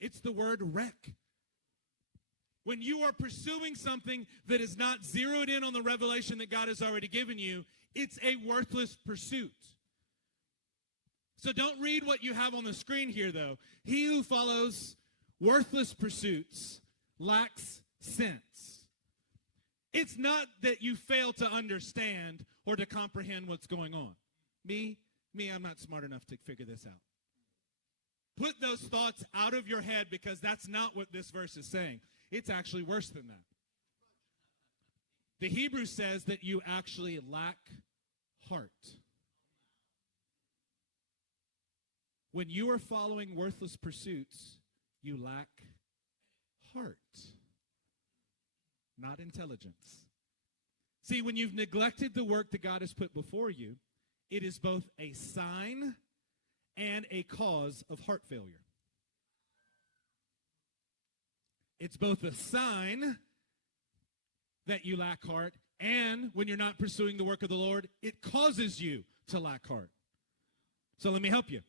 It's the word wreck. When you are pursuing something that is not zeroed in on the revelation that God has already given you, it's a worthless pursuit. So don't read what you have on the screen here, though. He who follows worthless pursuits lacks sense. It's not that you fail to understand or to comprehend what's going on. Me, I'm not smart enough to figure this out. Put those thoughts out of your head because that's not what this verse is saying. It's actually worse than that. The Hebrew says that you actually lack heart. When you are following worthless pursuits, you lack heart, not intelligence. See, when you've neglected the work that God has put before you, it is both a sign and a cause of heart failure. It's both a sign that you lack heart, and when you're not pursuing the work of the Lord, it causes you to lack heart. So let me help you.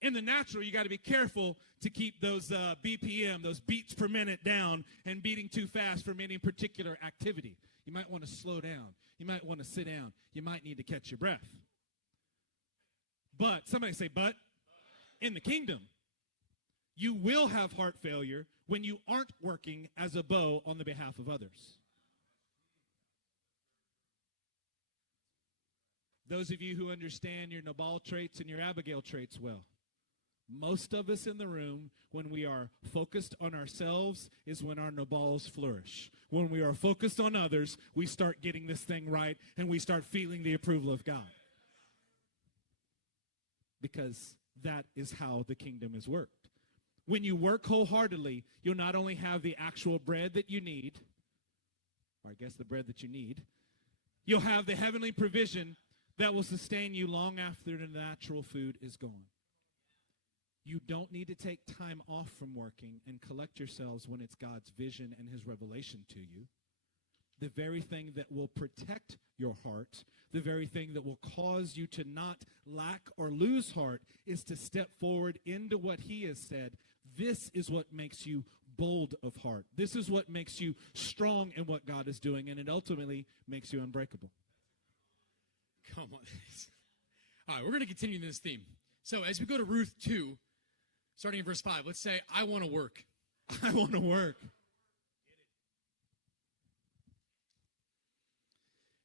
In the natural, you got to be careful to keep those BPM, those beats per minute down and beating too fast from any particular activity. You might want to slow down. You might want to sit down. You might need to catch your breath. But, somebody say, but, in the kingdom, you will have heart failure when you aren't working as a bow on the behalf of others. Those of you who understand your Nabal traits and your Abigail traits well, most of us in the room, when we are focused on ourselves, is when our Nabals flourish. When we are focused on others, we start getting this thing right, and we start feeling the approval of God. Because that is how the kingdom is worked. When you work wholeheartedly, you'll not only have the actual bread that you need, or I guess the bread that you need, you'll have the heavenly provision that will sustain you long after the natural food is gone. You don't need to take time off from working and collect yourselves when it's God's vision and his revelation to you. The very thing that will protect your heart, the very thing that will cause you to not lack or lose heart, is to step forward into what he has said. This is what makes you bold of heart. This is what makes you strong in what God is doing, and it ultimately makes you unbreakable. Come on. All right, we're going to continue this theme. So as we go to Ruth 2, starting in verse 5, let's say, I want to work. I want to work.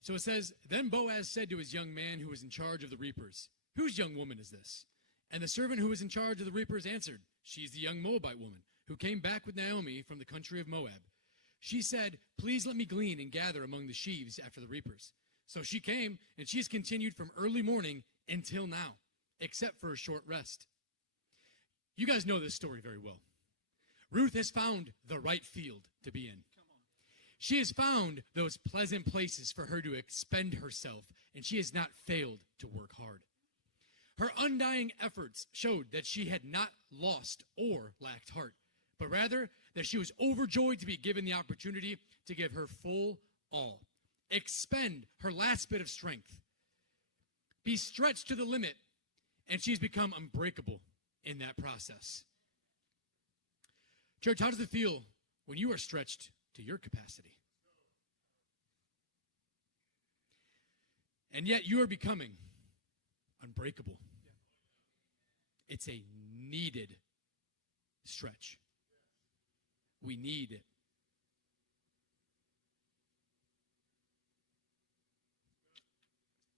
So it says, then Boaz said to his young man who was in charge of the reapers, whose young woman is this? And the servant who was in charge of the reapers answered, she's the young Moabite woman who came back with Naomi from the country of Moab. She said, please let me glean and gather among the sheaves after the reapers. So she came, and she's continued from early morning until now, except for a short rest. You guys know this story very well. Ruth has found the right field to be in. She has found those pleasant places for her to expend herself, and she has not failed to work hard. Her undying efforts showed that she had not lost or lacked heart, but rather that she was overjoyed to be given the opportunity to give her full all, expend her last bit of strength, be stretched to the limit, and she's become unbreakable in that process. Church, how does it feel when you are stretched to your capacity? And yet you are becoming unbreakable. It's a needed stretch. We need it.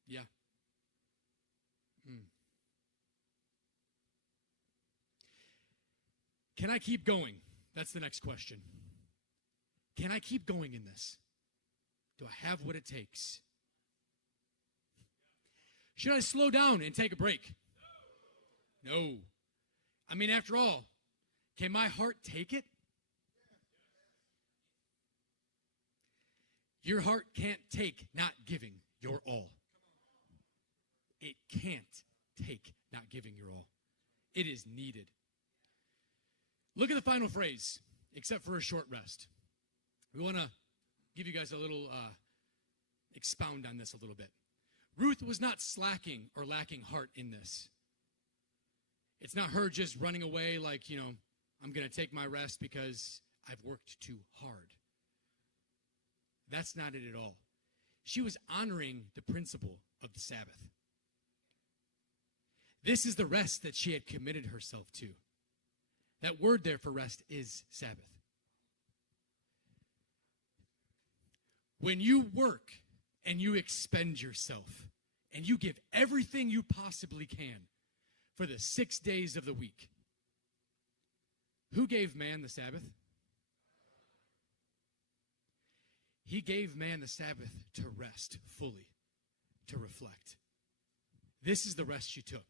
Yeah. Can I keep going? That's the next question. Can I keep going in this? Do I have what it takes? Should I slow down and take a break? No. I mean, after all, can my heart take it? Your heart can't take not giving your all. It can't take not giving your all. It is needed. Look at the final phrase, except for a short rest. We want to give you guys a little, expound on this a little bit. Ruth was not slacking or lacking heart in this. It's not her just running away like, I'm going to take my rest because I've worked too hard. That's not it at all. She was honoring the principle of the Sabbath. This is the rest that she had committed herself to. That word there for rest is Sabbath. When you work and you expend yourself and you give everything you possibly can for the 6 days of the week, who gave man the Sabbath? He gave man the Sabbath to rest fully, to reflect. This is the rest she took.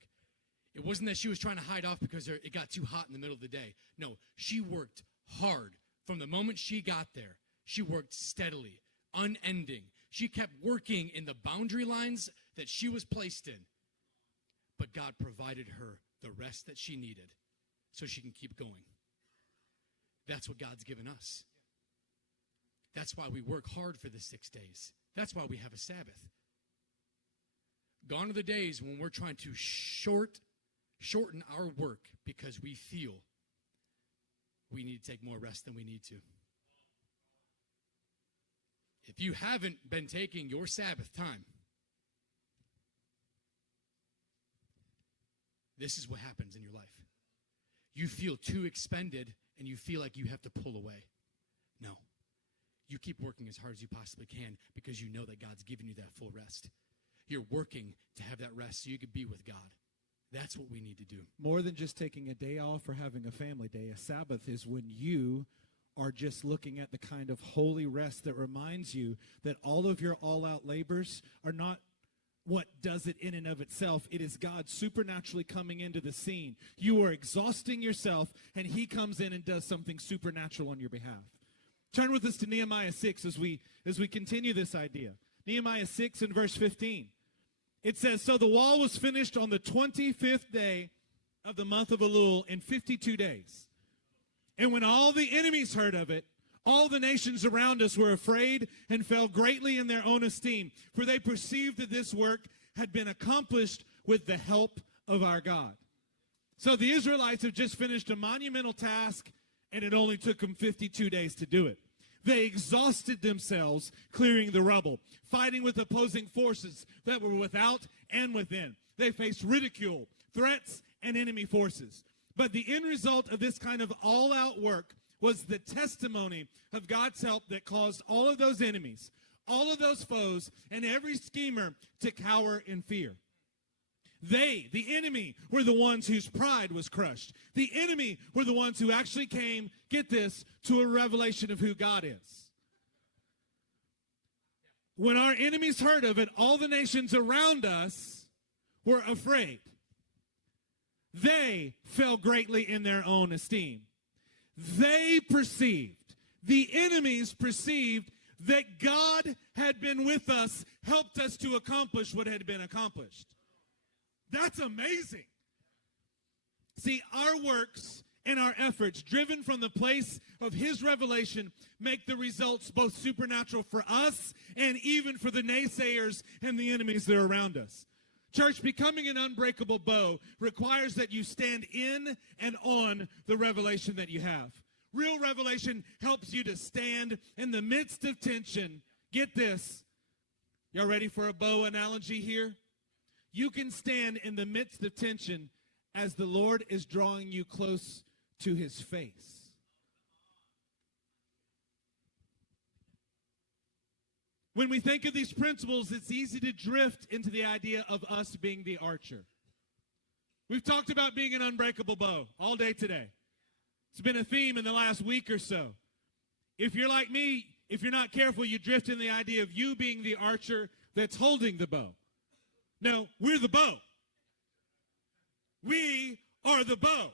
It wasn't that she was trying to hide off because it got too hot in the middle of the day. No, she worked hard. From the moment she got there, she worked steadily, unending. She kept working in the boundary lines that she was placed in. But God provided her the rest that she needed so she can keep going. That's what God's given us. That's why we work hard for the 6 days. That's why we have a Sabbath. Gone are the days when we're trying to shorten our work because we feel we need to take more rest than we need to. If you haven't been taking your Sabbath time, this is what happens in your life. You feel too expended and you feel like you have to pull away. No. You keep working as hard as you possibly can because you know that God's given you that full rest. You're working to have that rest so you can be with God. That's what we need to do. More than just taking a day off or having a family day, a Sabbath is when you are just looking at the kind of holy rest that reminds you that all of your all-out labors are not what does it in and of itself. It is God supernaturally coming into the scene. You are exhausting yourself, and he comes in and does something supernatural on your behalf. Turn with us to Nehemiah 6 as we continue this idea. Nehemiah 6 and verse 15. It says, "So the wall was finished on the 25th day of the month of Elul in 52 days. And when all the enemies heard of it, all the nations around us were afraid and fell greatly in their own esteem, for they perceived that this work had been accomplished with the help of our God." So the Israelites have just finished a monumental task, and it only took them 52 days to do it. They exhausted themselves clearing the rubble, fighting with opposing forces that were without and within. They faced ridicule, threats, and enemy forces. But the end result of this kind of all-out work was the testimony of God's help that caused all of those enemies, all of those foes, and every schemer to cower in fear. They, the enemy, were the ones whose pride was crushed. The enemy were the ones who actually came, get this, to a revelation of who God is. When our enemies heard of it, all the nations around us were afraid. They fell greatly in their own esteem. They perceived, the enemies perceived, that God had been with us, helped us to accomplish what had been accomplished. That's amazing. See, our works and our efforts, driven from the place of his revelation, make the results both supernatural for us and even for the naysayers and the enemies that are around us. Church, becoming an unbreakable bow requires that you stand in and on the revelation that you have. Real revelation helps you to stand in the midst of tension. Get this. Y'all ready for a bow analogy here? You can stand in the midst of tension as the Lord is drawing you close to his face. When we think of these principles, it's easy to drift into the idea of us being the archer. We've talked about being an unbreakable bow all day today. It's been a theme in the last week or so. If you're like me, if you're not careful, you drift in the idea of you being the archer that's holding the bow. No, we're the bow. We are the bow.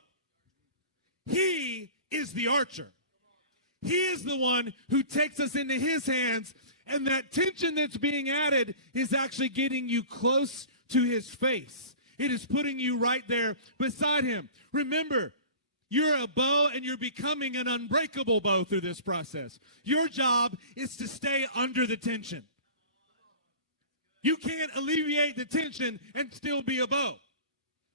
He is the archer. He is the one who takes us into his hands, and that tension that's being added is actually getting you close to his face. It is putting you right there beside him. Remember, you're a bow, and you're becoming an unbreakable bow through this process. Your job is to stay under the tension. You can't alleviate the tension and still be a bow.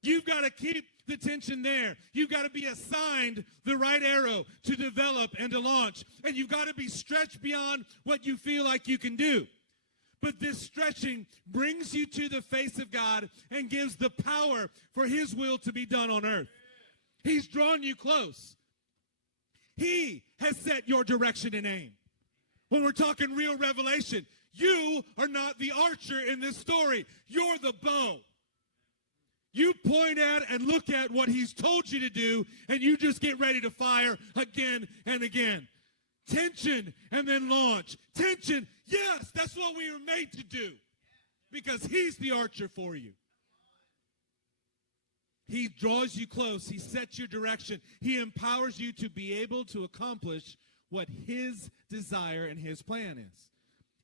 You've got to keep the tension there. You've got to be assigned the right arrow to develop and to launch. And you've got to be stretched beyond what you feel like you can do. But this stretching brings you to the face of God and gives the power for his will to be done on earth. He's drawn you close. He has set your direction and aim. When we're talking real revelation, you are not the archer in this story. You're the bow. You point at and look at what he's told you to do, and you just get ready to fire again and again. Tension and then launch. Tension, yes, that's what we were made to do, because he's the archer for you. He draws you close. He sets your direction. He empowers you to be able to accomplish what his desire and his plan is.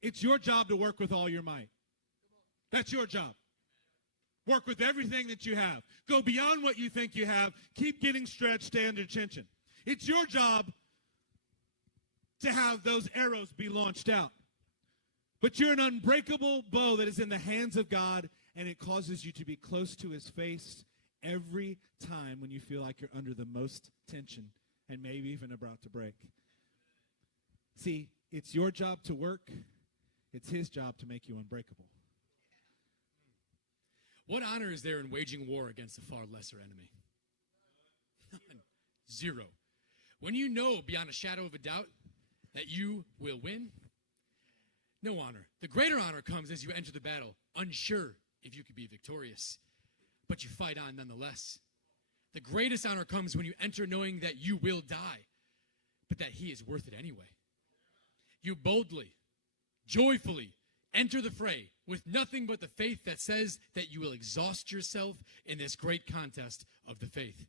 It's your job to work with all your might. That's your job. Work with everything that you have. Go beyond what you think you have. Keep getting stretched. Stay under tension. It's your job to have those arrows be launched out. But you're an unbreakable bow that is in the hands of God, and it causes you to be close to his face every time when you feel like you're under the most tension and maybe even about to break. See, it's your job to work. It's his job to make you unbreakable. What honor is there in waging war against a far lesser enemy? None. Zero. When you know beyond a shadow of a doubt that you will win, no honor. The greater honor comes as you enter the battle, unsure if you could be victorious, but you fight on nonetheless. The greatest honor comes when you enter knowing that you will die, but that he is worth it anyway. You boldly, joyfully enter the fray with nothing but the faith that says that you will exhaust yourself in this great contest of the faith.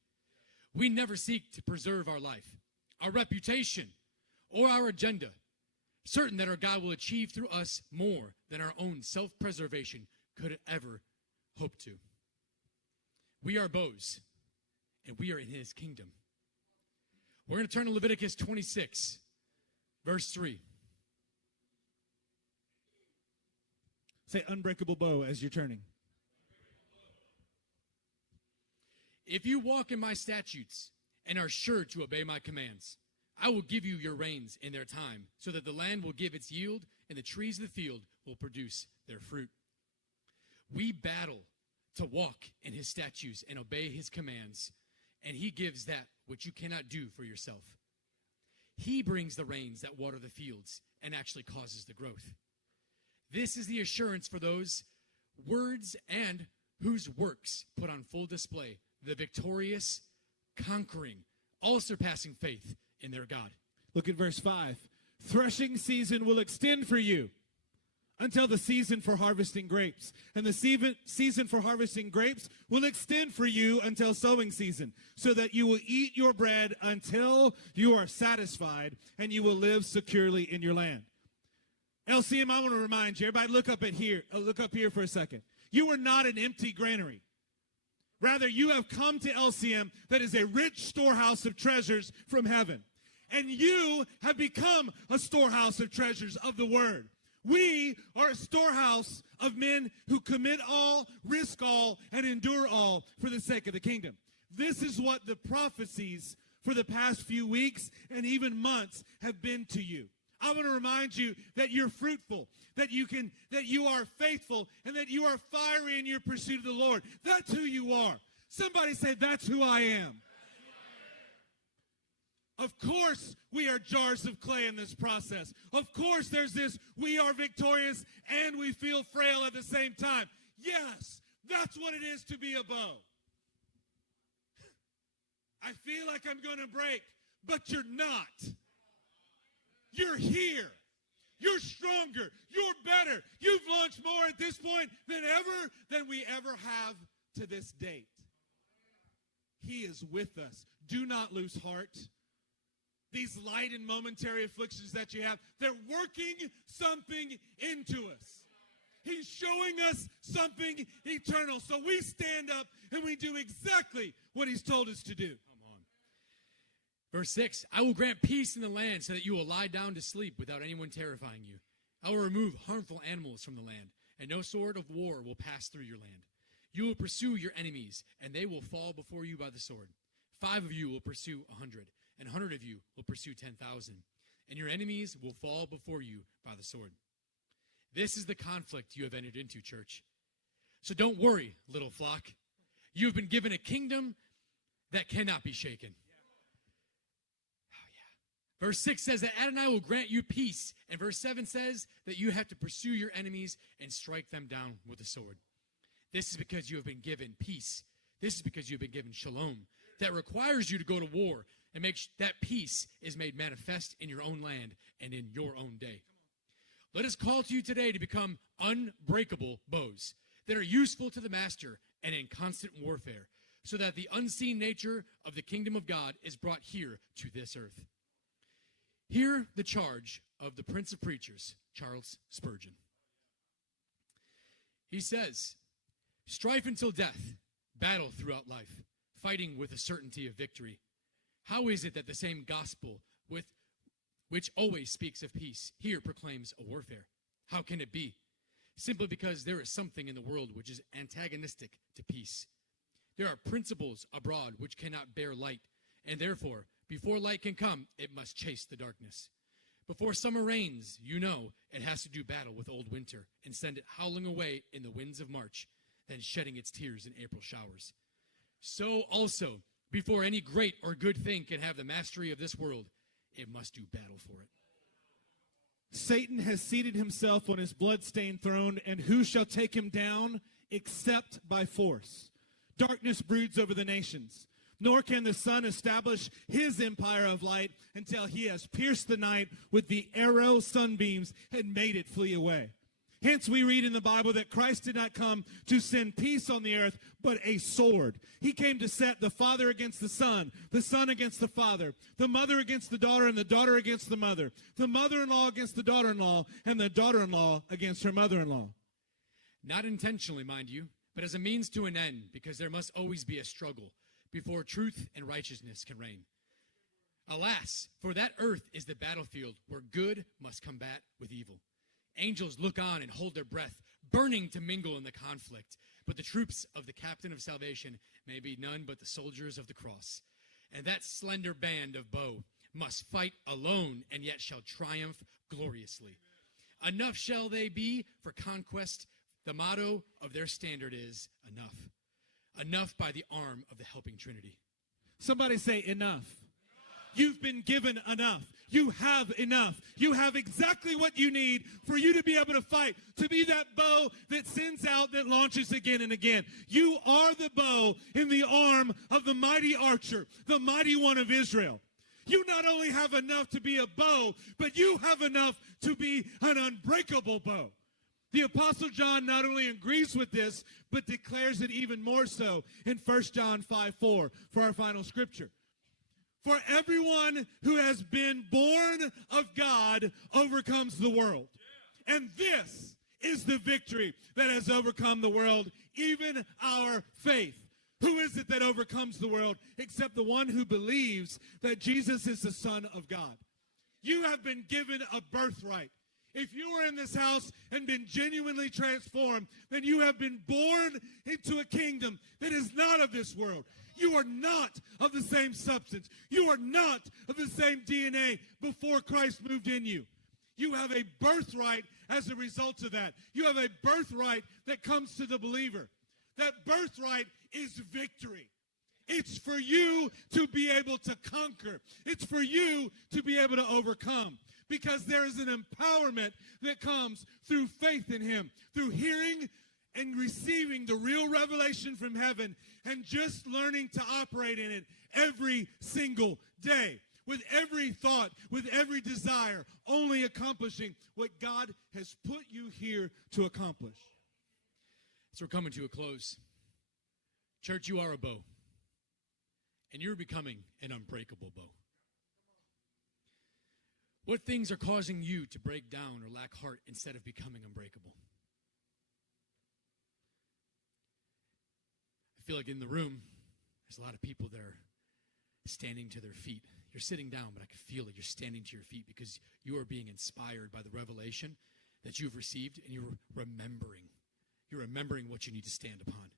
We never seek to preserve our life, our reputation, or our agenda, certain that our God will achieve through us more than our own self-preservation could ever hope to. We are bows, and we are in his kingdom. We're going to turn to Leviticus 26, verse 3. Say unbreakable bow as you're turning. If you walk in my statutes and are sure to obey my commands, I will give you your rains in their time, so that the land will give its yield and the trees of the field will produce their fruit. We battle to walk in his statutes and obey his commands, and he gives that which you cannot do for yourself. He brings the rains that water the fields and actually causes the growth. This is the assurance for those words and whose works put on full display the victorious, conquering, all-surpassing faith in their God. Look at verse 5. Threshing season will extend for you until the season for harvesting grapes. And the season for harvesting grapes will extend for you until sowing season, so that you will eat your bread until you are satisfied, and you will live securely in your land. LCM, I want to remind you, everybody look up here for a second. You are not an empty granary. Rather, you have come to LCM that is a rich storehouse of treasures from heaven. And you have become a storehouse of treasures of the word. We are a storehouse of men who commit all, risk all, and endure all for the sake of the kingdom. This is what the prophecies for the past few weeks and even months have been to you. I want to remind you that you're fruitful, that you are faithful, and that you are fiery in your pursuit of the Lord. That's who you are. Somebody say, that's who I am. Of course, we are jars of clay in this process. Of course, there's this, we are victorious and we feel frail at the same time. Yes, that's what it is to be a bow. I feel like I'm going to break, but you're not. You're here. You're stronger. You're better. You've launched more at this point than we ever have to this date. He is with us. Do not lose heart. These light and momentary afflictions that you have, they're working something into us. He's showing us something eternal. So we stand up and we do exactly what he's told us to do. Come on. Verse 6, I will grant peace in the land so that you will lie down to sleep without anyone terrifying you. I will remove harmful animals from the land, and no sword of war will pass through your land. You will pursue your enemies, and they will fall before you by the sword. 5 of you will pursue 100. And 100 of you will pursue 10,000, and your enemies will fall before you by the sword. This is the conflict you have entered into, church. So don't worry, little flock. You have been given a kingdom that cannot be shaken. Oh, yeah. Verse 6 says that Adonai will grant you peace, and verse 7 says that you have to pursue your enemies and strike them down with a sword. This is because you have been given peace. This is because you have been given shalom that requires you to go to war and make that peace is made manifest in your own land and in your own day. Let us call to you today to become unbreakable bows that are useful to the master and in constant warfare, so that the unseen nature of the kingdom of God is brought here to this earth. Hear the charge of the Prince of Preachers, Charles Spurgeon. He says, strife until death, battle throughout life, fighting with a certainty of victory. How is it that the same gospel which always speaks of peace here proclaims a warfare? How can it be? Simply because there is something in the world which is antagonistic to peace. There are principles abroad which cannot bear light, and therefore, before light can come, it must chase the darkness. Before summer rains, you know it has to do battle with old winter and send it howling away in the winds of March, then shedding its tears in April showers. So also, before any great or good thing can have the mastery of this world, it must do battle for it. Satan has seated himself on his blood-stained throne, and who shall take him down except by force? Darkness broods over the nations, nor can the sun establish his empire of light until he has pierced the night with the arrow sunbeams and made it flee away. Hence we read in the Bible that Christ did not come to send peace on the earth, but a sword. He came to set the father against the son against the father, the mother against the daughter, and the daughter against the mother, the mother-in-law against the daughter-in-law, and the daughter-in-law against her mother-in-law. Not intentionally, mind you, but as a means to an end, because there must always be a struggle before truth and righteousness can reign. Alas, for that earth is the battlefield where good must combat with evil. Angels look on and hold their breath, burning to mingle in the conflict. But the troops of the captain of salvation may be none but the soldiers of the cross. And that slender band of bow must fight alone, and yet shall triumph gloriously. Enough shall they be for conquest. The motto of their standard is enough. Enough by the arm of the helping Trinity. Somebody say enough. You've been given enough. You have enough. You have exactly what you need for you to be able to fight, to be that bow that sends out, that launches again and again. You are the bow in the arm of the mighty archer, the mighty one of Israel. You not only have enough to be a bow, but you have enough to be an unbreakable bow. The Apostle John not only agrees with this, but declares it even more so in 1 John 5:4 for our final scripture. For everyone who has been born of God overcomes the world. And this is the victory that has overcome the world, even our faith. Who is it that overcomes the world except the one who believes that Jesus is the Son of God? You have been given a birthright. If you are in this house and been genuinely transformed, then you have been born into a kingdom that is not of this world. You are not of the same substance. You are not of the same DNA before Christ moved in you. You have a birthright as a result of that. You have a birthright that comes to the believer. That birthright is victory. It's for you to be able to conquer. It's for you to be able to overcome. Because there is an empowerment that comes through faith in him, through hearing and receiving the real revelation from heaven and just learning to operate in it every single day. With every thought, with every desire, only accomplishing what God has put you here to accomplish. So we're coming to a close. Church, you are a bow. And you're becoming an unbreakable bow. What things are causing you to break down or lack heart instead of becoming unbreakable? I feel like in the room, there's a lot of people that are standing to their feet. You're sitting down, but I can feel it. You're standing to your feet because you are being inspired by the revelation that you've received, and you're remembering. You're remembering what you need to stand upon.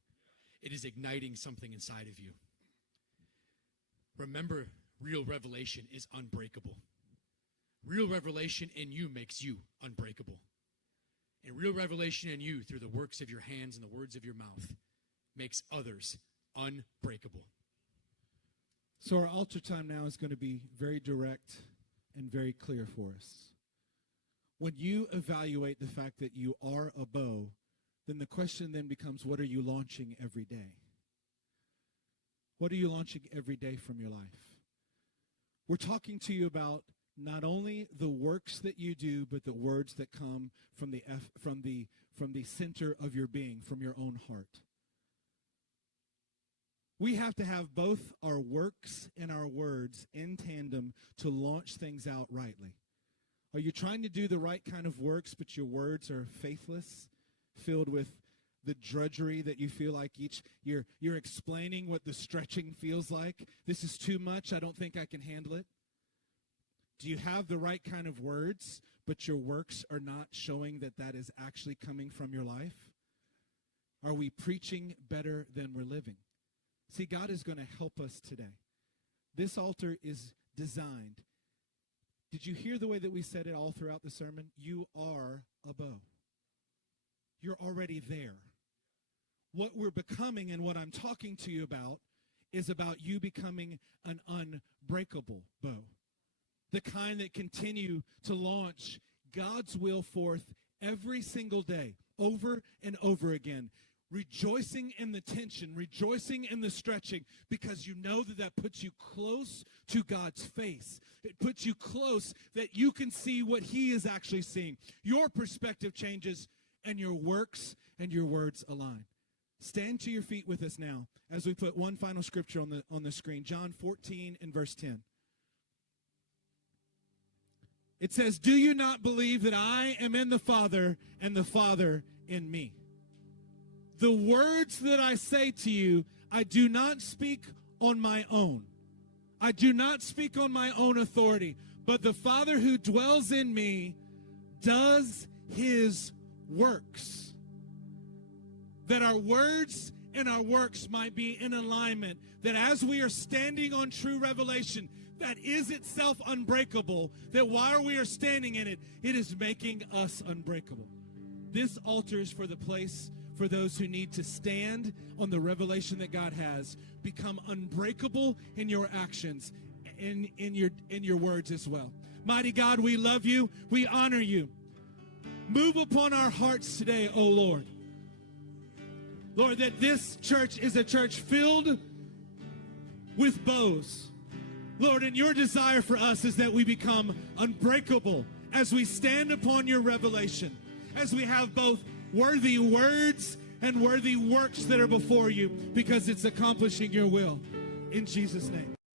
It is igniting something inside of you. Remember, real revelation is unbreakable. Real revelation in you makes you unbreakable. And real revelation in you through the works of your hands and the words of your mouth makes others unbreakable. So our altar time now is going to be very direct and very clear for us. When you evaluate the fact that you are a bow, then the question then becomes, what are you launching every day? What are you launching every day from your life? We're talking to you about not only the works that you do, but the words that come from the center of your being, from your own heart. We have to have both our works and our words in tandem to launch things out rightly. Are you trying to do the right kind of works, but your words are faithless, filled with the drudgery that you feel like you're explaining what the stretching feels like? This is too much. I don't think I can handle it. Do you have the right kind of words, but your works are not showing that that is actually coming from your life? Are we preaching better than we're living? See, God is going to help us today. This altar is designed. Did you hear the way that we said it all throughout the sermon? You are a bow. You're already there. What we're becoming and what I'm talking to you about is about you becoming an unbreakable bow. The kind that continue to launch God's will forth every single day, over and over again. Rejoicing in the tension, rejoicing in the stretching, because you know that that puts you close to God's face. It puts you close that you can see what he is actually seeing. Your perspective changes, and your works and your words align. Stand to your feet with us now as we put one final scripture on the screen. John 14 and verse 10. It says, "Do you not believe that I am in the Father and the Father in me? The words that I say to you, I do not speak on my own. I do not speak on my own authority, but the Father who dwells in me does his works." That our words and our works might be in alignment, that as we are standing on true revelation, that is itself unbreakable, that while we are standing in it, it is making us unbreakable. This altar is for the place for those who need to stand on the revelation that God has, become unbreakable in your actions, in your words as well. Mighty God, we love you. We honor you. Move upon our hearts today, O Lord. Lord, that this church is a church filled with bows. Lord, and your desire for us is that we become unbreakable as we stand upon your revelation, as we have both worthy words and worthy works that are before you, because it's accomplishing your will. In Jesus' name.